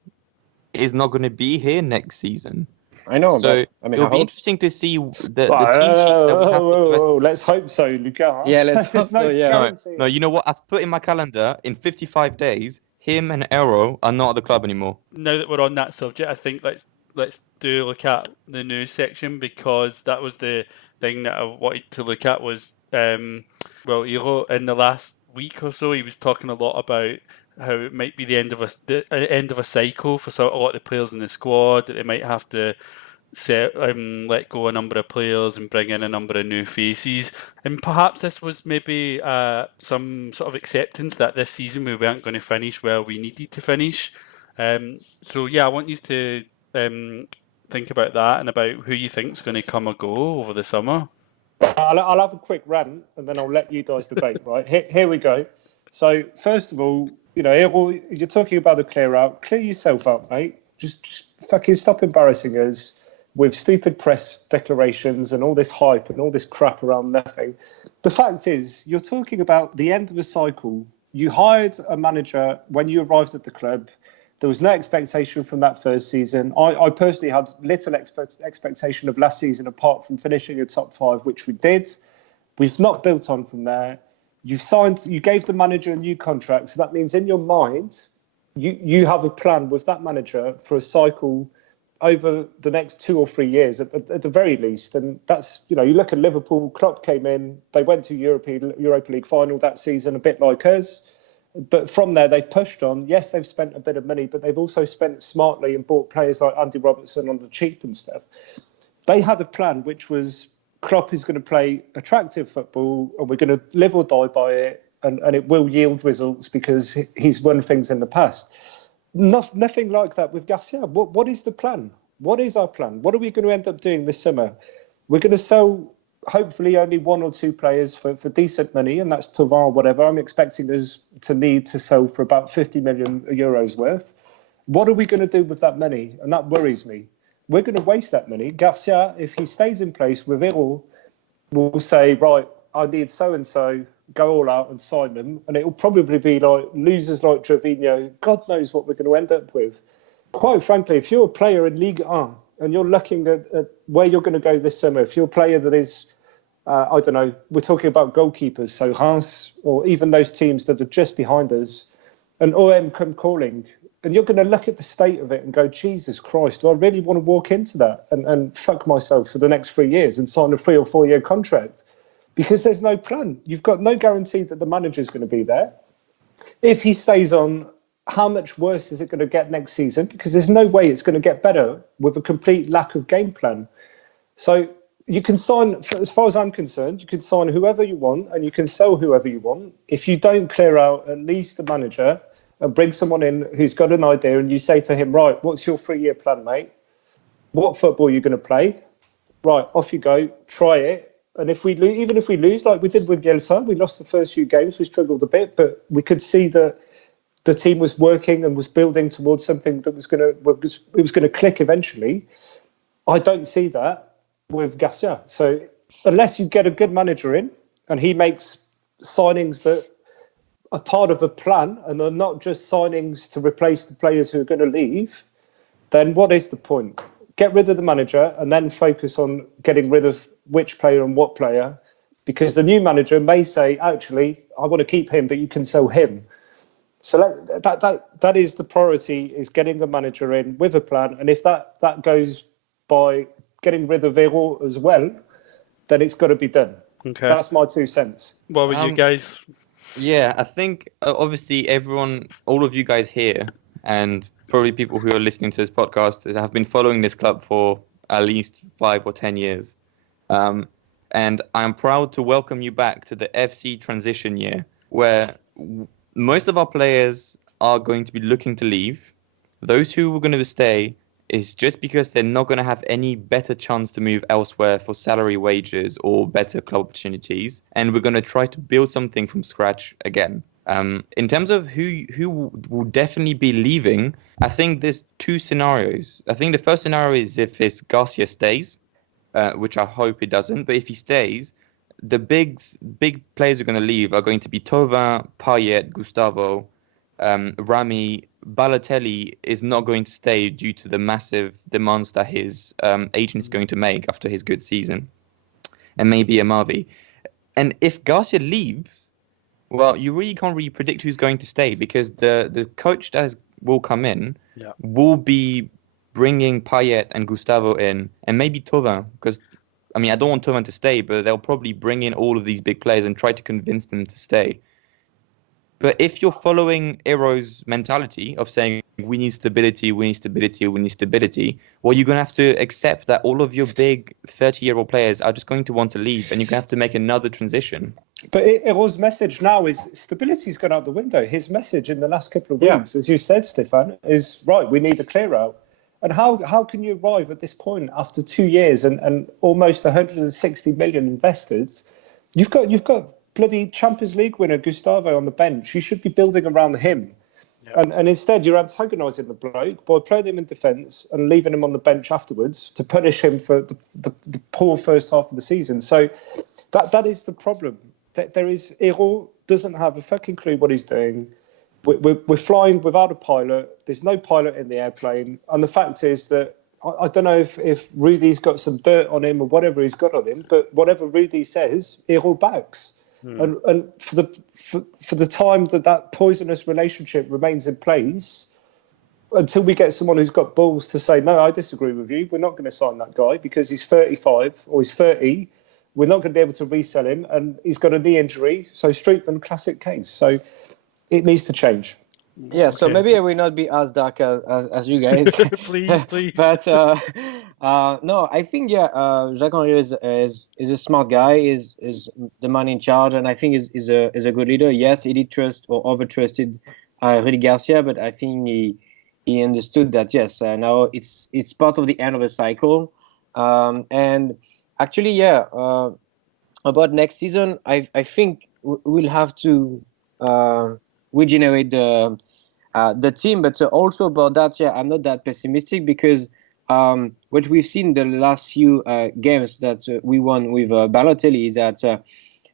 is not going to be here next season. I know, So but I mean, it'll I be hope. interesting to see the team sheets that we have for the rest. Let's hope so, Luca. Yeah, let's There's hope so, yeah. guarantee. No, you know what? I've put in my calendar in 55 days, him and Eero are not at the club anymore. Now that we're on that subject, I think let's look at the news section, because that was the thing that I wanted to look at. Was well, in the last week or so, he was talking a lot about how it might be the end of a cycle for a lot of the players in the squad, that they might have to let go a number of players and bring in a number of new faces. And perhaps this was maybe some sort of acceptance that this season we weren't going to finish where we needed to finish. So yeah, I want you to think about that and about who you think is going to come or go over the summer. I'll have a quick rant and then I'll let you guys debate. Right, here we go. So first of all, Errol, you're talking about the clear out. Clear yourself out, mate. Just fucking stop embarrassing us with stupid press declarations and all this hype and all this crap around nothing. The fact is, you're talking about the end of a cycle. You hired a manager when you arrived at the club. There was no expectation from that first season. I personally had little expectation of last season, apart from finishing a top 5, which we did. We've not built on from there. You gave the manager a new contract. So that means in your mind, you have a plan with that manager for a cycle over the next 2 or 3 years at the very least. And that's, you look at Liverpool, Klopp came in, they went to Europa League final that season, a bit like us. But from there, they've pushed on. Yes, they've spent a bit of money, but they've also spent smartly and bought players like Andy Robertson on the cheap and stuff. They had a plan, which was Klopp is going to play attractive football and we're going to live or die by it. And it will yield results because he's won things in the past. Nothing like that with Garcia. What is the plan? What is our plan? What are we going to end up doing this summer? We're going to sell hopefully only 1 or 2 players for decent money, and that's Thauvin or whatever. I'm expecting us to need to sell for about 50 million euros worth. What are we going to do with that money? And that worries me. We're going to waste that money. Garcia, if he stays in place with Errol, will say, right, I need so-and-so, go all out and sign them. And it will probably be like losers like Gervinho. God knows what we're going to end up with. Quite frankly, if you're a player in Ligue 1 and you're looking at where you're going to go this summer, if you're a player that is, I don't know, we're talking about goalkeepers, so Reims or even those teams that are just behind us, and OM come calling, and you're going to look at the state of it and go, Jesus Christ, do I really want to walk into that and fuck myself for the next 3 years and sign a 3 or 4 year contract? Because there's no plan. You've got no guarantee that the manager's going to be there. If he stays on, how much worse is it going to get next season? Because there's no way it's going to get better with a complete lack of game plan. So you can sign, as far as I'm concerned, you can sign whoever you want and you can sell whoever you want. If you don't clear out at least the manager and bring someone in who's got an idea and you say to him, right, what's your 3 year plan, mate? What football are you going to play? Right, off you go, try it. And even if we lose, like we did with Bielsa, we lost the first few games, we struggled a bit, but we could see that the team was working and was building towards something that was going to click eventually. I don't see that with Garcia. So unless you get a good manager in and he makes signings that are part of a plan and are not just signings to replace the players who are going to leave, then what is the point? Get rid of the manager and then focus on getting rid of which player and what player, because the new manager may say, actually, I want to keep him, but you can sell him. So that is the priority, is getting the manager in with a plan. And if that goes by getting rid of Errol as well, then it's got to be done. Okay. That's my 2 cents. What were you guys? Yeah, I think obviously all of you guys here, and probably people who are listening to this podcast have been following this club for at least 5 or 10 years. And I'm proud to welcome you back to the FC transition year, where most of our players are going to be looking to leave. Those who are going to stay is just because they're not going to have any better chance to move elsewhere for salary, wages, or better club opportunities. And we're going to try to build something from scratch again. In terms of who will definitely be leaving, I think there's 2 scenarios. I think the first scenario is if Garcia stays, which I hope he doesn't. But if he stays, the big players who are going to leave are going to be Thauvin, Payet, Gustavo, Rami, Balotelli is not going to stay due to the massive demands that his agent is going to make after his good season, and maybe Amavi. And if Garcia leaves, well, you really can't really predict who's going to stay, because the coach that will come in will be bringing Payet and Gustavo in, and maybe Thauvin, because I mean, I don't want Thauvin to stay, but they'll probably bring in all of these big players and try to convince them to stay. But if you're following Ero's mentality of saying we need stability, we need stability, we need stability, well, you're going to have to accept that all of your big 30-year-old players are just going to want to leave, and you're going to have to make another transition. But Ero's message now is stability's gone out the window. His message in the last couple of weeks, as you said, Stefan, is right, we need a clear out. And how can you arrive at this point after 2 years and almost 160 million invested? You've got bloody Champions League winner Gustavo on the bench. You should be building around him. Yeah. And instead you're antagonising the bloke by playing him in defence and leaving him on the bench afterwards to punish him for the poor first half of the season. So that is the problem. Ero doesn't have a fucking clue what he's doing. We're flying without a pilot. There's no pilot in the airplane. And the fact is that I don't know if Rudy's got some dirt on him or whatever he's got on him, but whatever Rudy says, Ero backs. And for the time that poisonous relationship remains in place, until we get someone who's got balls to say, no, I disagree with you, we're not going to sign that guy because he's 35 or he's 30, we're not going to be able to resell him, and he's got a knee injury. So Streetman, classic case. So it needs to change. Yeah, so maybe I will not be as dark as you guys. please. But no, I think Jacques-Henri is a smart guy. Is the man in charge, and I think is a good leader. Yes, he did trust or over trusted Rudy Garcia, but I think he understood that now it's part of the end of a cycle. And actually, about next season, I think we'll have to regenerate the team, but also about that, I'm not that pessimistic, because what we've seen the last few games that we won with Balotelli is that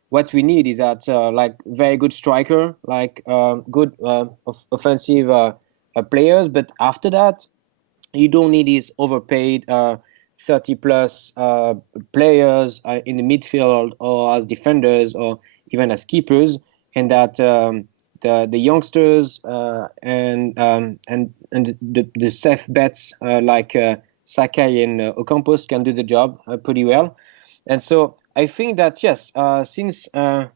what we need is that like very good striker, like good offensive players, but after that you don't need these overpaid 30 plus players in the midfield or as defenders or even as keepers, and that the youngsters and the safe bets like Sakai and Ocampos can do the job pretty well. And so I think that since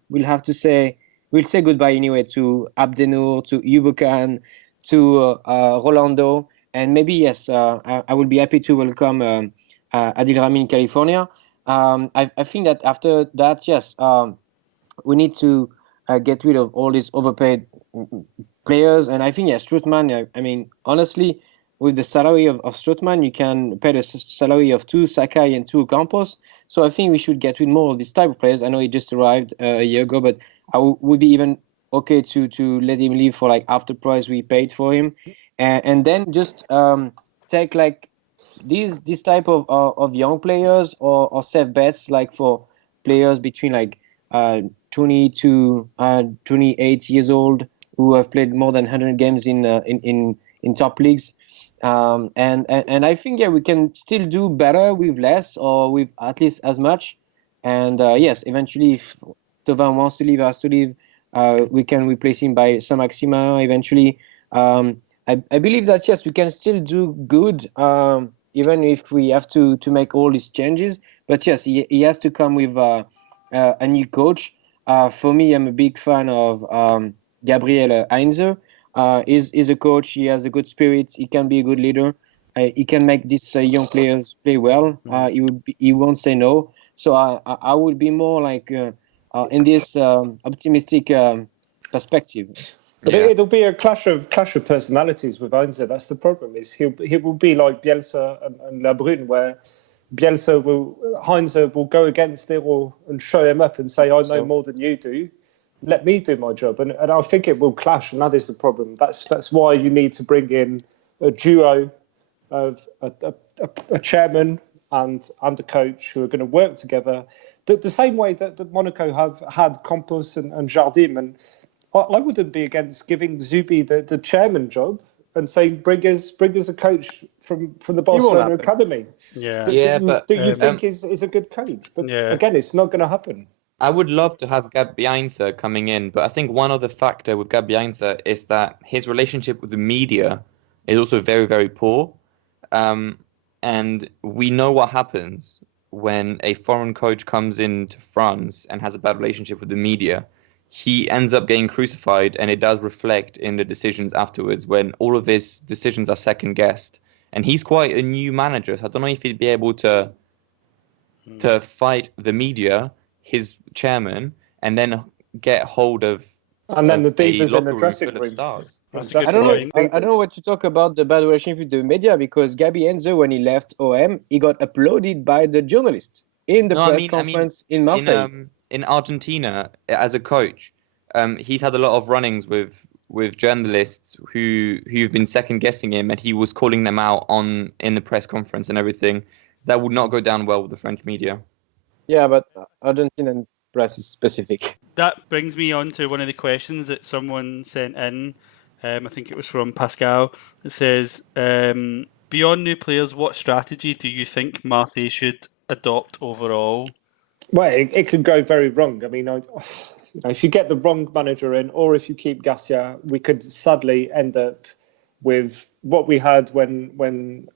we'll say goodbye anyway to Abdennour, to Yubukan, to Rolando, and maybe I will be happy to welcome Adil Rami in California. I think that after that, we need to get rid of all these overpaid players. And I think, Strootman, I mean, honestly, with the salary of Strootman, you can pay the salary of 2 Sakai and 2 Campos. So I think we should get rid more of this type of players. I know he just arrived a year ago, but I would be even okay to let him leave for like half the price we paid for him. And then just take like this type of young players or safe bets, like for players between like 20 to 28 years old who have played more than 100 games in top leagues, and I think we can still do better with less or with at least as much. And eventually, if Thauvin wants to leave, has to leave, we can replace him by Saint-Maximin eventually. I believe that we can still do good, even if we have to make all these changes. But he has to come with a new coach. For me, I'm a big fan of Gabriel Heinze. Is a coach. He has a good spirit. He can be a good leader. He can make these young players play well. He won't say no. So I would be more like in this optimistic perspective. But it'll be a clash of personalities with Heinze. That's the problem. Is he will be like Bielsa and Labrune, where Heinze will go against Ero and show him up and say, I know more than you do. Let me do my job. And I think it will clash, and that is the problem. That's why you need to bring in a duo of a chairman and a coach who are going to work together the same way that Monaco have had Campos and Jardim. And I wouldn't be against giving Zubi the chairman job and saying bring us a coach from the Barcelona academy. Yeah. Do you think is a good coach? But again, it's not going to happen. I would love to have Gab Bianca coming in, but I think one other factor with Gab Bianca is that his relationship with the media is also very, very poor. And we know what happens when a foreign coach comes into France and has a bad relationship with the media. He ends up getting crucified, and it does reflect in the decisions afterwards when all of his decisions are second guessed. And he's quite a new manager, so I don't know if he'd be able to fight the media, his chairman, and then get hold of the divas in the dressing room. Stars. I don't know what you talk about the bad relationship with the media, because Gabi Enzo, when he left OM, he got applauded by the journalists in the press conference in Marseille. In Argentina, as a coach, he's had a lot of run-ins with journalists who've been second guessing him, and he was calling them out in the press conference and everything. That would not go down well with the French media. Yeah, but Argentinian press is specific. That brings me on to one of the questions that someone sent in. I think it was from Pascal. It says, beyond new players, what strategy do you think Marseille should adopt overall? Well, it could go very wrong. I mean, if you get the wrong manager in, or if you keep Garcia, we could sadly end up with what we had when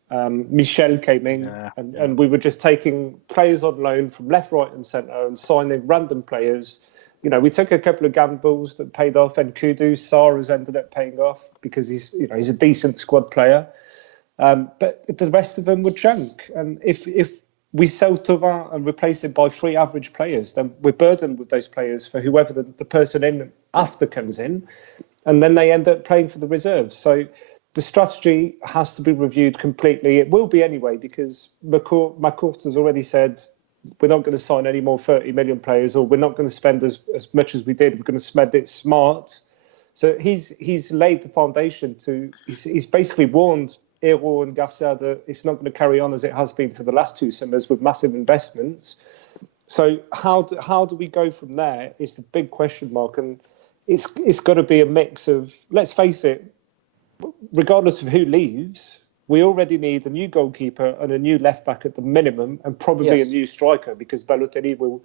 Michel came in, and we were just taking players on loan from left, right, and centre and signing random players. You know, we took a couple of gambles that paid off, and Kudu, Sarah's ended up paying off because he's a decent squad player. But the rest of them were junk. And if we sell Thauvin and replace it by 3 average players, then we're burdened with those players for whoever the person in after comes in, and then they end up playing for the reserves. So the strategy has to be reviewed completely. It will be anyway, because McCourt has already said we're not going to sign any more 30 million players, or we're not going to spend as much as we did. We're going to spend it smart. So he's laid the foundation he's basically warned Hérault and Garcia that it's not going to carry on as it has been for the last 2 summers with massive investments. So how do we go from there is the big question mark. And it's got to be a mix of, let's face it, regardless of who leaves, we already need a new goalkeeper and a new left back at the minimum, and probably a new striker, because Balotelli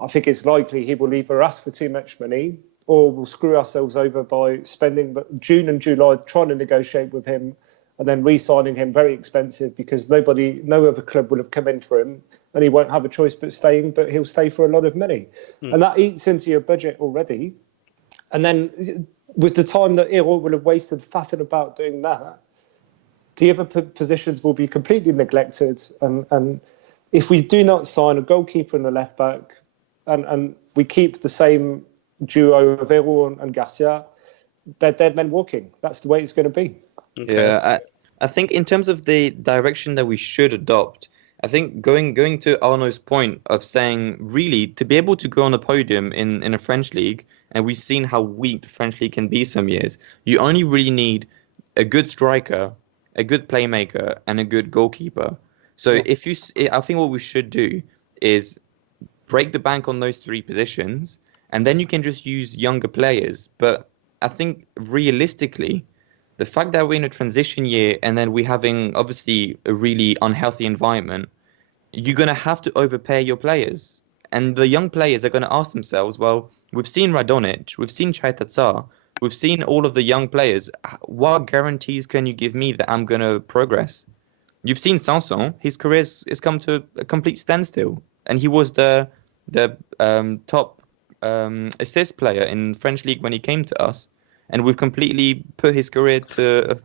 I think it's likely he will either ask for too much money, or we'll screw ourselves over by spending June and July trying to negotiate with him and then re-signing him very expensive, because no other club will have come in for him, and he won't have a choice but he'll stay for a lot of money. And that eats into your budget already. And then with the time that Hérault will have wasted faffing about doing that, the other positions will be completely neglected. And if we do not sign a goalkeeper and a left back, and we keep the same duo of Hérault and Garcia, they're dead men walking. That's the way it's going to be. Okay. Yeah, I think in terms of the direction that we should adopt, I think going to Arnaud's point of saying, really, to be able to go on the podium in a French league, and we've seen how weak the French league can be some years, you only really need a good striker, a good playmaker, and a good goalkeeper. So I think what we should do is break the bank on those 3 positions, and then you can just use younger players. But I think realistically, the fact that we're in a transition year and then we're having obviously a really unhealthy environment, you're going to have to overpay your players. And the young players are going to ask themselves, well, we've seen Radonic, we've seen Chaitatsar, we've seen all of the young players. What guarantees can you give me that I'm going to progress? You've seen Sanson, his career has come to a complete standstill. And he was the top assist player in French league when he came to us. And we've completely put his career to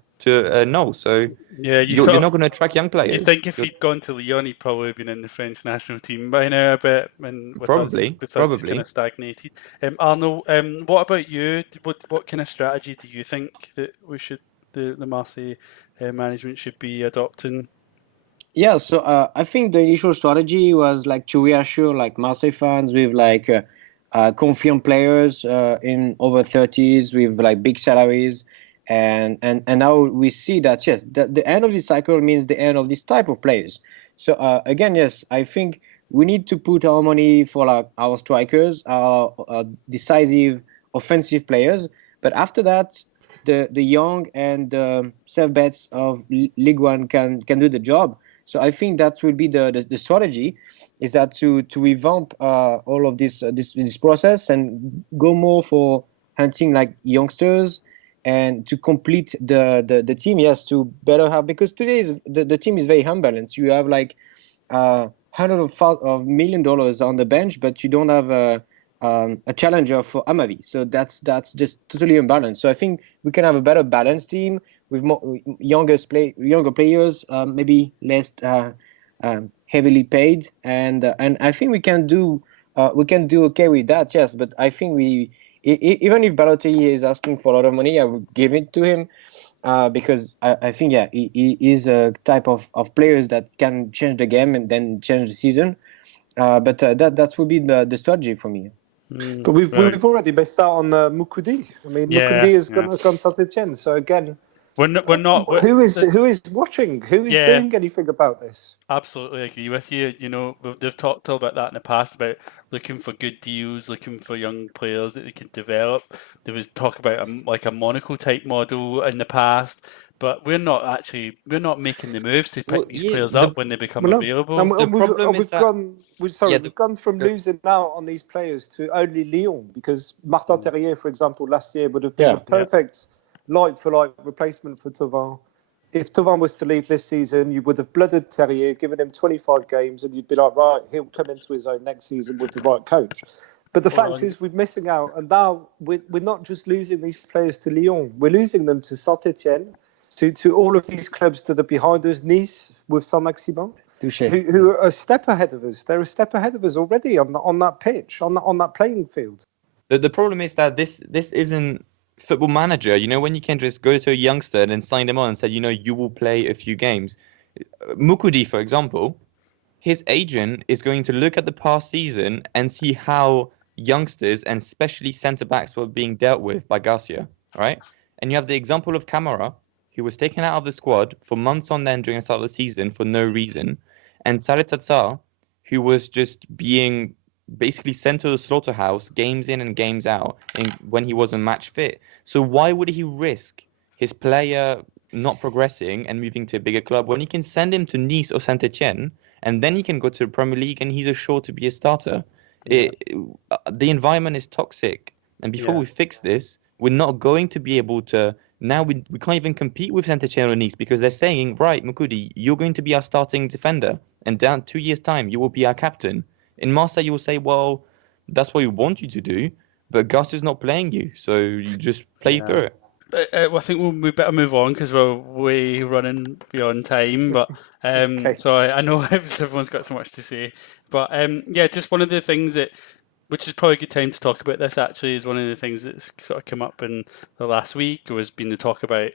no. So yeah, you're not going to attract young players. You think if he'd gone to Lyon, he'd probably been in the French national team by now, I bet. And with probably. Us, it's kind of stagnated. Arnaud, what about you? What kind of strategy do you think that the Marseille management should be adopting? Yeah, so I think the initial strategy was like to reassure like Marseille fans with like confirmed players in over 30s with like big salaries, and now we see that yes, the end of this cycle means the end of this type of players. So again, yes, I think we need to put our money for like our strikers, our decisive offensive players. But after that, the young and safe bets of League One can do the job. So I think that will be the strategy, is that to revamp all of this process and go more for hunting like youngsters and to complete the team. Yes, to better have, because today the team is very unbalanced. You have like hundreds of $1 million on the bench, but you don't have a challenger for Amavi. So that's just totally unbalanced. So I think we can have a better balanced team with more younger players, maybe less heavily paid, and I think we can do okay with that. Yes, but I think even if Balotelli is asking for a lot of money, I would give it to him. Because I think he is a type of players that can change the game and then change the season. But that would be the strategy for me. But we've already missed out on Mukudi. I mean, Mukudi has gone Saint-Etienne. So again, we're not. Who is watching? Who is doing anything about this? Absolutely agree with you. You know, they've talked about that in the past, about looking for good deals, looking for young players that they can develop. There was talk about a Monaco type model in the past, but we're not making the moves to pick these players up when they become available. We've gone from losing out on these players to only Lyon, because Martin Terrier, for example, last year would have been a perfect like-for-like replacement for Thauvin. If Thauvin was to leave this season, you would have blooded Terrier, given him 25 games, and you'd be like, right, he'll come into his own next season with the right coach. But the fact is, we're missing out, and now we're not just losing these players to Lyon, we're losing them to Saint-Etienne, to all of these clubs that are behind us, Nice with Saint-Maximin, who are a step ahead of us. They're a step ahead of us already on that pitch, on that playing field. The problem is that this isn't Football Manager. You know, when you can just go to a youngster and then sign them on and say, you know, you will play a few games. Mukudi, for example, his agent is going to look at the past season and see how youngsters and especially centre-backs were being dealt with by Garcia, right? And you have the example of Camara, who was taken out of the squad for months on end during the start of the season for no reason, and Tarek Tatsar, who was just being basically sent to the slaughterhouse games in and games out when he wasn't match fit. So why would he risk his player not progressing and moving to a bigger club when he can send him to Nice or Saint-Etienne and then he can go to the Premier League and he's assured to be a starter? The environment is toxic, and before we fix this, we're not going to be able to. Now we can't even compete with Saint-Etienne or Nice, because they're saying, right, Mukudi, you're going to be our starting defender, and down 2 years' time you will be our captain. In Marseille, you will say, well, that's what we want you to do, but Garcia's not playing you, so you just play through it. I think we better move on because we're way running beyond time. But so I know everyone's got so much to say. But just one of the things which is probably a good time to talk about this, actually, is one of the things that's sort of come up in the last week was been the talk about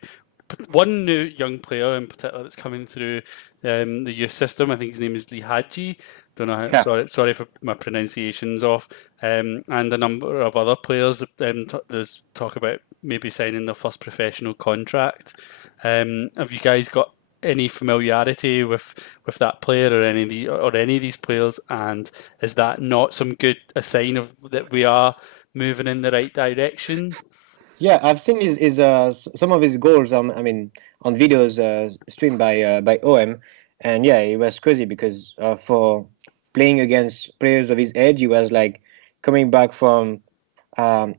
one new young player in particular that's coming through the youth system. I think his name is Lee Hadji. Don't know how. Sorry for my pronunciations off. And a number of other players. There's talk about maybe signing their first professional contract. Have you guys got any familiarity with that player or any of these players? And is that not a sign of that we are moving in the right direction? Yeah, I've seen his some of his goals. I mean, on videos streamed by OM, and it was crazy because for playing against players of his age, he was like coming back from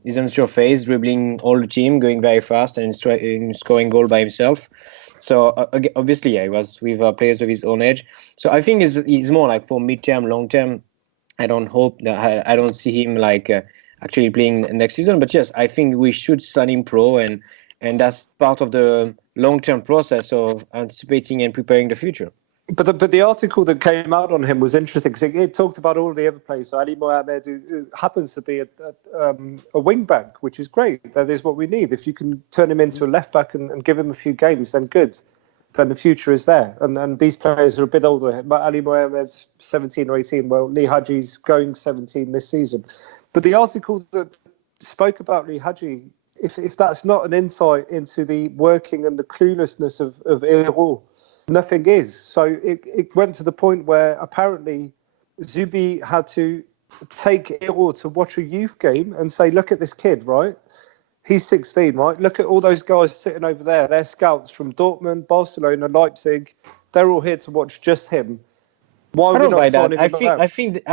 his unsure phase, dribbling all the team, going very fast, and scoring goal by himself. So obviously, he was with players of his own age. So I think he's more like for mid-term, long-term. I don't see him like actually playing next season. But yes, I think we should sign him pro, and that's part of the long-term process of anticipating and preparing the future. But the article that came out on him was interesting because it talked about all the other players. So Ali Mohamed, who happens to be a wing back, which is great. That is what we need. If you can turn him into a left back and give him a few games, then good. Then the future is there. And these players are a bit older. But Ali Mohamed's 17 or 18. Well, Lee Hadji's going 17 this season. But the article that spoke about Lee Hadji, if that's not an insight into the working and the cluelessness of Hérault, nothing is. So it went to the point where apparently Zubi had to take Hero to watch a youth game and say, look at this kid, right? He's 16, right? Look at all those guys sitting over there. They're scouts from Dortmund, Barcelona, Leipzig. They're all here to watch just him. Why are we not signing him out? I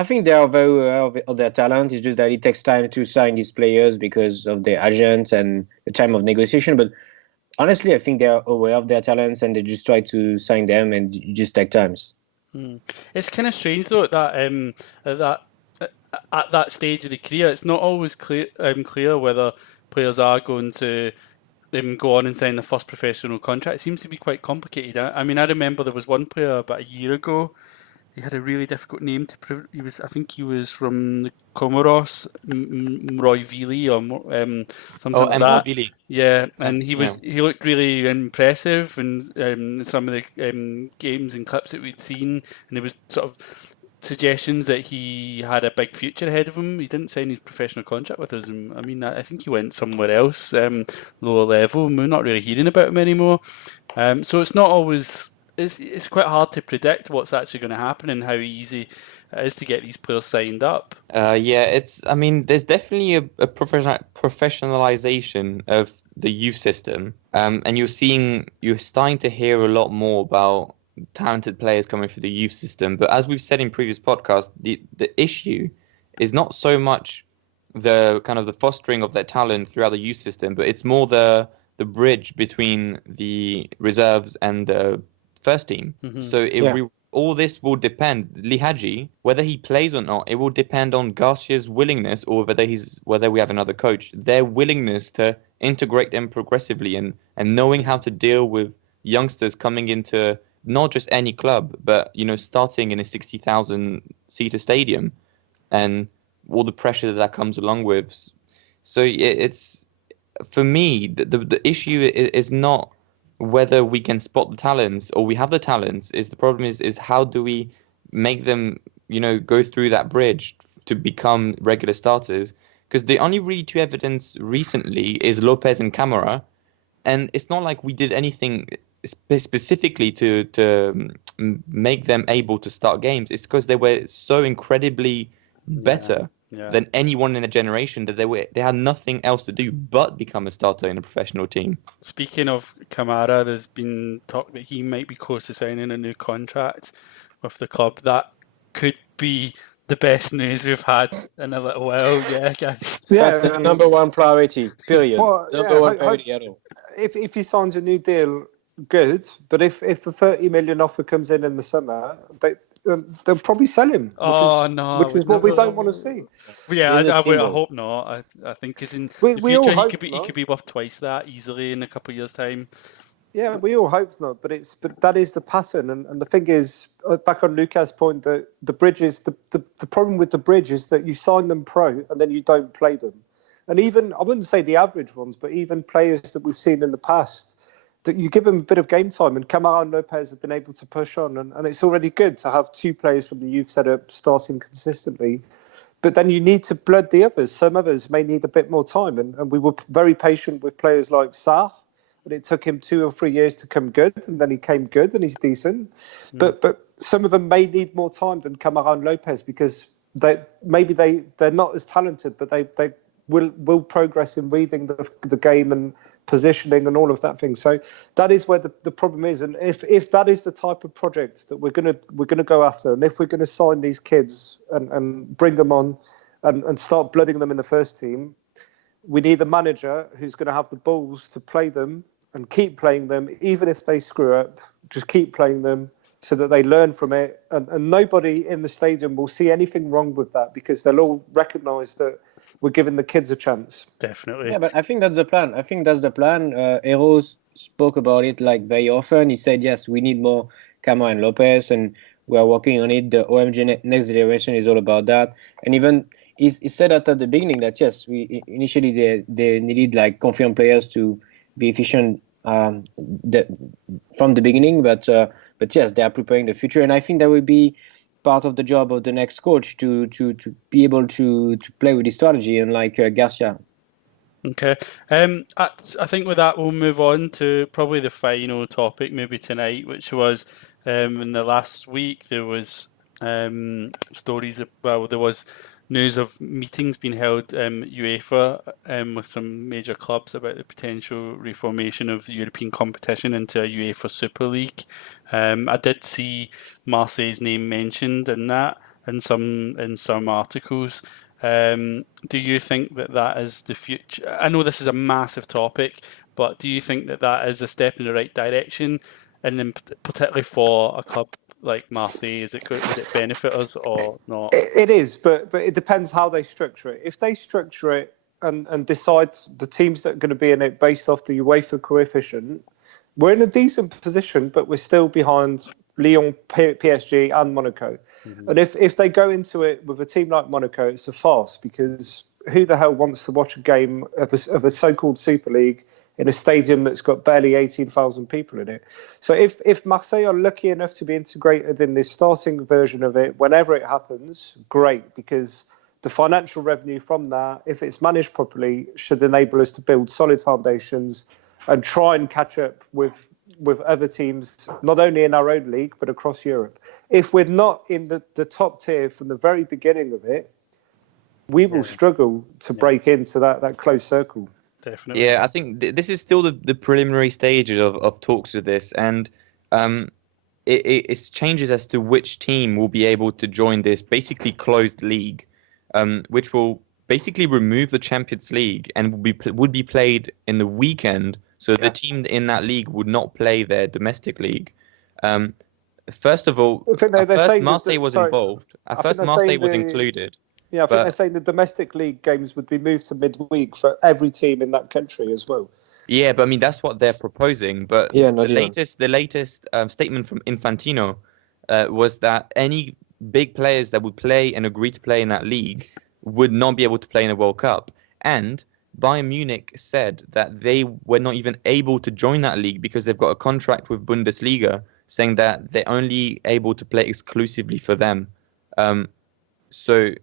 think they are very aware of their talent. It's just that it takes time to sign these players because of their agents and the time of negotiation. But honestly, I think they are aware of their talents and they just try to sign them, and it just take times. It's kind of strange though at that stage of the career, it's not always clear whether players are going to go on and sign their first professional contract. It seems to be quite complicated. I mean, I remember there was one player about a year ago. He had a really difficult name to prove. I think he was from the Comoros, Roy Vili or something like that. Vili. Yeah, and he looked really impressive in some of the games and clips that we'd seen, and there was sort of suggestions that he had a big future ahead of him. He didn't sign his professional contract with us, and I mean, I think he went somewhere else, lower level, and we're not really hearing about him anymore. So it's not always. It's quite hard to predict what's actually going to happen and how easy it is to get these players signed up. I mean, there's definitely a professionalization of the youth system, and you're starting to hear a lot more about talented players coming through the youth system. But as we've said in previous podcasts, the issue is not so much the kind of the fostering of their talent throughout the youth system, but it's more the bridge between the reserves and the first team. Mm-hmm. So all this will depend. Lihaji, whether he plays or not, it will depend on Garcia's willingness, or whether we have another coach, their willingness to integrate them progressively and knowing how to deal with youngsters coming into not just any club, but starting in a 60,000 seater stadium and all the pressure that comes along with. So it's, for me, the issue is not whether we can spot the talents or we have the talents. The problem is how do we make them go through that bridge to become regular starters? Because the only really two evidence recently is Lopez and Camara, and it's not like we did anything specifically to make them able to start games. It's because they were so incredibly better than anyone in a generation that they had nothing else to do but become a starter in a professional team. Speaking of Kamara, there's been talk that he might be close to signing a new contract with the club. That could be the best news we've had in a little while, guys. Yeah, that's number one priority, period. Well, number one priority at all. If he signs a new deal, good. But if the 30 million offer comes in the summer, they'll probably sell him. Which is what we don't want to see. Yeah, I hope not. I think because in the future he could be worth twice that easily in a couple of years' time. Yeah, we all hope not, but that is the pattern. And the thing is, back on Lucas' point, that the bridge is the problem with the bridge is that you sign them pro and then you don't play them. And even, I wouldn't say the average ones, but even players that we've seen in the past, that you give them a bit of game time, and Camara and Lopez have been able to push on, and it's already good to have two players from the youth setup starting consistently. But then you need to blood the others. Some others may need a bit more time, and we were very patient with players like Sarr, and it took him 2 or 3 years to come good, and then he came good and he's decent. But some of them may need more time than Camara and Lopez because they're not as talented, but they will progress in reading the game and positioning and all of that thing. So that is where the problem is. And if that is the type of project that we're gonna go after, and if we're gonna sign these kids and bring them on and start blooding them in the first team, we need a manager who's going to have the balls to play them and keep playing them, even if they screw up. Just keep playing them so that they learn from it, and nobody in the stadium will see anything wrong with that because they'll all recognise that we're giving the kids a chance. Definitely. Yeah, but I think that's the plan. Eros spoke about it very often. He said, yes, we need more Camara and Lopez, and we are working on it. The OMG Next Generation is all about that. And even he said at the beginning that, yes, initially they needed confident players to be efficient from the beginning, but yes, they are preparing the future. And I think that will be part of the job of the next coach to be able to play with this strategy, unlike Garcia. Okay. I think with that we'll move on to probably the final topic maybe tonight, which was in the last week there was stories there was news of meetings being held UEFA with some major clubs about the potential reformation of European competition into a UEFA Super League. I did see Marseille's name mentioned in that in some articles. Do you think that is the future? I know this is a massive topic, but do you think that is a step in the right direction? And then particularly for a club like Marseille, would it benefit us or not? It is, but it depends how they structure it. If they structure it and decide the teams that are going to be in it based off the UEFA coefficient, we're in a decent position, but we're still behind Lyon, PSG and Monaco. Mm-hmm. And if they go into it with a team like Monaco, it's a farce, because who the hell wants to watch a game of a so-called Super League in a stadium that's got barely 18,000 people in it? So if Marseille are lucky enough to be integrated in this starting version of it, whenever it happens, great, because the financial revenue from that, if it's managed properly, should enable us to build solid foundations and try and catch up with other teams, not only in our own league, but across Europe. If we're not in the top tier from the very beginning of it, we will struggle to break into that close circle. Definitely. Yeah, I think this is still the preliminary stages of talks with this, and it changes as to which team will be able to join this basically closed league, which will basically remove the Champions League and would be played in the weekend. So the team in that league would not play their domestic league. First of all, Marseille was involved. At first, Marseille was included. Yeah, I think they're saying the domestic league games would be moved to midweek for every team in that country as well. Yeah, but I mean, that's what they're proposing. But the latest statement from Infantino was that any big players that would play and agree to play in that league would not be able to play in a World Cup. And Bayern Munich said that they were not even able to join that league because they've got a contract with Bundesliga saying that they're only able to play exclusively for them. So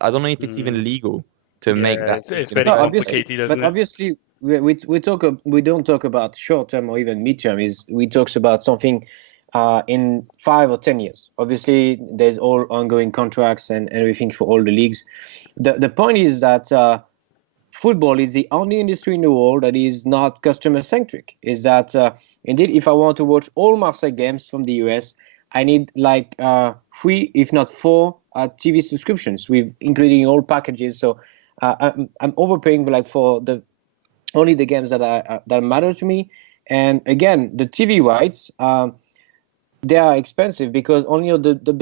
I don't know if it's even legal to make that. It's very complicated, isn't it? But obviously, we don't talk about short term or even mid term. We talk about something in 5 or 10 years. Obviously, there's all ongoing contracts and everything for all the leagues. The point is that football is the only industry in the world that is not customer centric. Is that indeed, if I want to watch all Marseille games from the US, I need like 3, if not 4, TV subscriptions, with including all packages. So I'm overpaying like for only the games that matter to me. And again, the TV rights, they are expensive because only the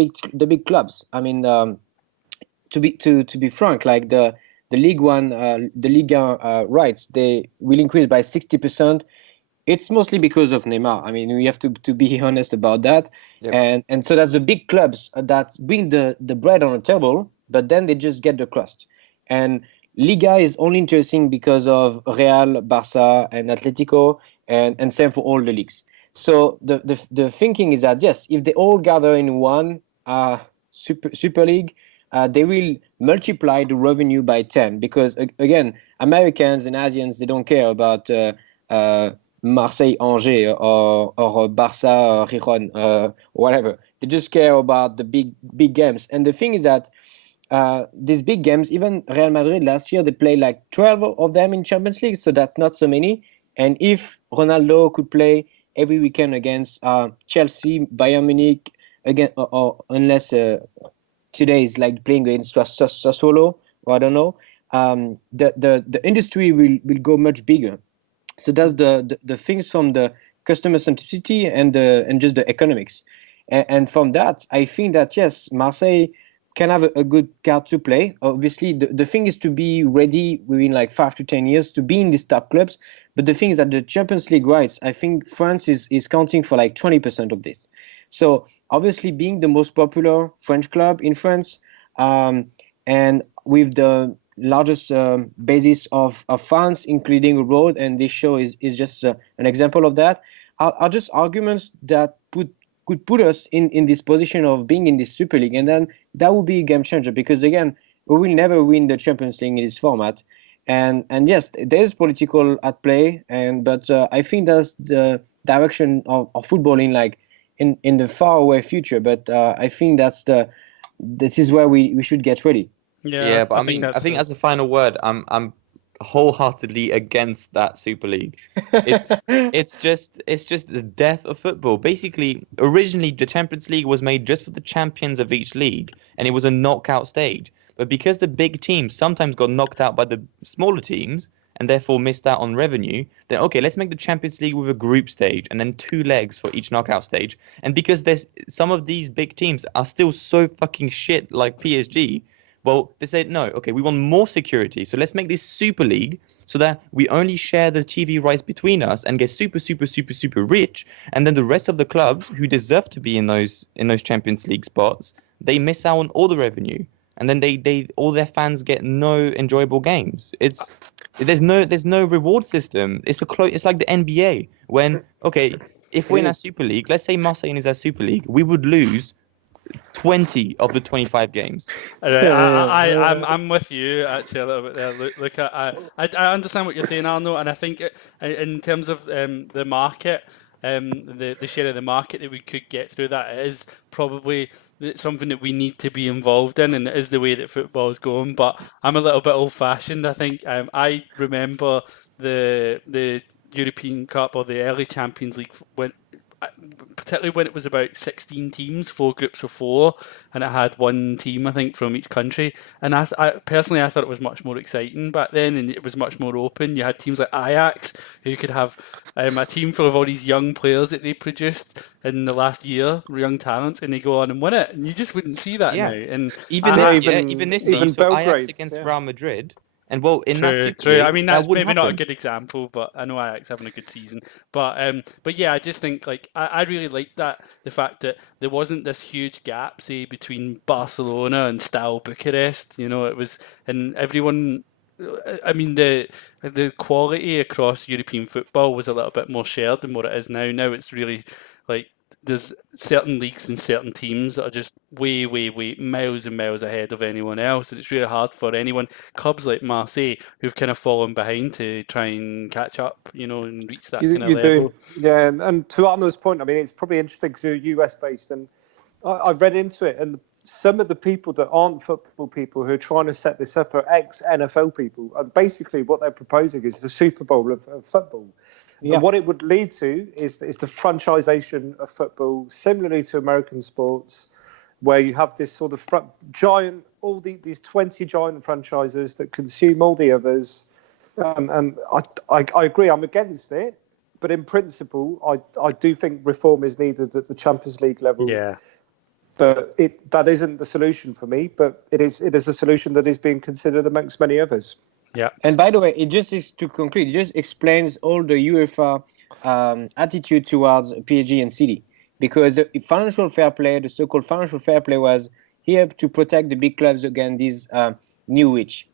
big clubs. I mean, to be frank, like the Ligue 1, the Ligue 1 rights, they will increase by 60%. It's mostly because of Neymar. I mean, we have to be honest about that. Yep. And so that's the big clubs that bring the bread on the table, but then they just get the crust. And Liga is only interesting because of Real, Barça, and Atletico, and same for all the leagues. So the thinking is that, yes, if they all gather in one Super League, they will multiply the revenue by 10, because again, Americans and Asians, they don't care about Marseille Angers or Barça Gijón, whatever. They just care about the big games. And the thing is that these big games, even Real Madrid last year, they played like 12 of them in Champions League, so that's not so many. And if Ronaldo could play every weekend against Chelsea, Bayern Munich, again, or unless today is like playing against Sassuolo, or I don't know, the industry will go much bigger. So that's the things from the customer centricity and just the economics. And from that, I think that, yes, Marseille can have a good card to play. Obviously, the thing is to be ready within like 5 to 10 years to be in these top clubs. But the thing is that the Champions League rights, I think France is counting for like 20% of this. So obviously, being the most popular French club in France, and with the largest basis of fans, including abroad, and this show is just an example of that, are just arguments that could put us in this position of being in this Super League, and then that would be a game changer, because again, we will never win the Champions League in this format, and yes, there is political at play, but I think that's the direction of football in the far away future. But I think this is where we should get ready. Yeah, but I mean, I think as a final word, I'm wholeheartedly against that Super League. It's just the death of football. Basically, originally the Champions League was made just for the champions of each league, and it was a knockout stage. But because the big teams sometimes got knocked out by the smaller teams and therefore missed out on revenue, then okay, let's make the Champions League with a group stage and then 2 legs for each knockout stage. And because there's some of these big teams are still so fucking shit, like PSG. Well, they said, no, okay, we want more security. So let's make this Super League so that we only share the TV rights between us and get super, super, super, super rich. And then the rest of the clubs who deserve to be in those Champions League spots, they miss out on all the revenue. And then they all their fans get no enjoyable games. There's no reward system. It's like the NBA when, okay, if we're in a Super League, let's say Marseille is a Super League, we would lose 20 of the 25 games. I'm with you actually a little bit there. Look, I understand what you're saying, Arno, and I think in terms of the market, the share of the market that we could get through that is probably something that we need to be involved in, and it is the way that football is going. But I'm a little bit old-fashioned. I think I remember the European Cup or the early Champions League particularly when it was about 16 teams, 4 groups of 4, and it had one team, I think, from each country. And I personally, I thought it was much more exciting back then, and it was much more open. You had teams like Ajax, who could have a team full of all these young players that they produced in the last year, young talents, and they go on and win it. And you just wouldn't see that now. And even this season, so Ajax against Real Madrid. And well, in true. I mean, that's maybe not a good example, but I know Ajax having a good season. But yeah, I just think I really like the fact that there wasn't this huge gap, say, between Barcelona and Steaua Bucharest. You know, it was, and everyone. I mean, the quality across European football was a little bit more shared than what it is now. Now it's really like there's certain leagues and certain teams that are just way miles and miles ahead of anyone else, and it's really hard for clubs like Marseille who've kind of fallen behind to try and catch up, and reach that kind of level. Yeah, and to Arno's point, I mean, it's probably interesting because you're US based, and I read into it, and some of the people that aren't football people who are trying to set this up are ex-NFL people, and basically what they're proposing is the Super Bowl of football. Yeah. And what it would lead to is the franchisation of football, similarly to American sports, where you have this sort of these 20 giant franchises that consume all the others. And I agree, I'm against it, but in principle, I do think reform is needed at the Champions League level. Yeah. But that isn't the solution for me, but it is a solution that is being considered amongst many others. Yeah. And by the way, it just is to conclude. It just explains all the UEFA attitude towards PSG and City, because the financial fair play, the so-called financial fair play, was here to protect the big clubs against these new rich,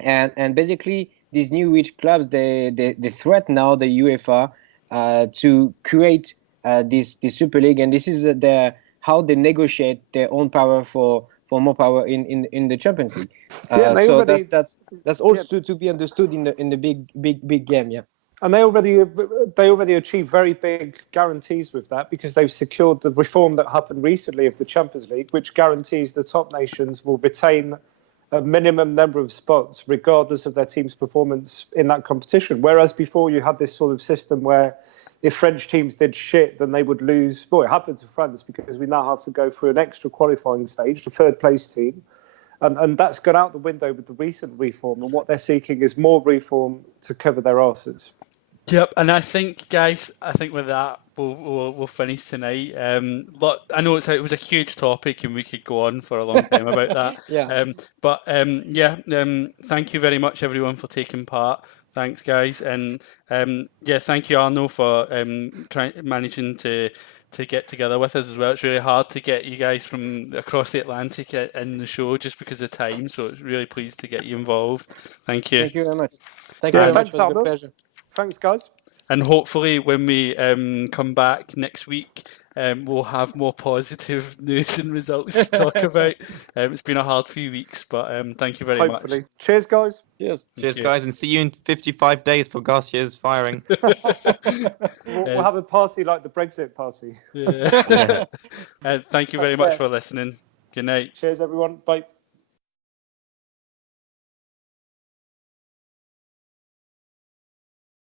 and basically these new rich clubs they threaten now the UEFA to create this Super League, and this is how they negotiate their own power for more power in the Champions League. So that's also to be understood in the big game. Yeah. And they already achieved very big guarantees with that, because they've secured the reform that happened recently of the Champions League, which guarantees the top nations will retain a minimum number of spots regardless of their team's performance in that competition. Whereas before you had this sort of system where if French teams did shit, then they would lose. Well, it happened to France because we now have to go through an extra qualifying stage, the third place team. And that's gone out the window with the recent reform. And what they're seeking is more reform to cover their arses. Yep, and I think, guys, with that, we'll finish tonight. I know it was a huge topic, and we could go on for a long time about that. Yeah. Thank you very much, everyone, for taking part. Thanks, guys, and thank you, Arno, for managing to get together with us as well. It's really hard to get you guys from across the Atlantic in the show just because of time, so it's really pleased to get you involved. Thank you. Thank you very much. Thank you very much. It was a pleasure. Thanks, guys. And hopefully when we come back next week, we'll have more positive news and results to talk about. It's been a hard few weeks, but thank you very much. Cheers, guys. Cheers, guys, and see you in 55 days for Garcia's firing. We'll have a party like the Brexit party. Yeah. Thank you very much for listening. Good night. Cheers, everyone. Bye.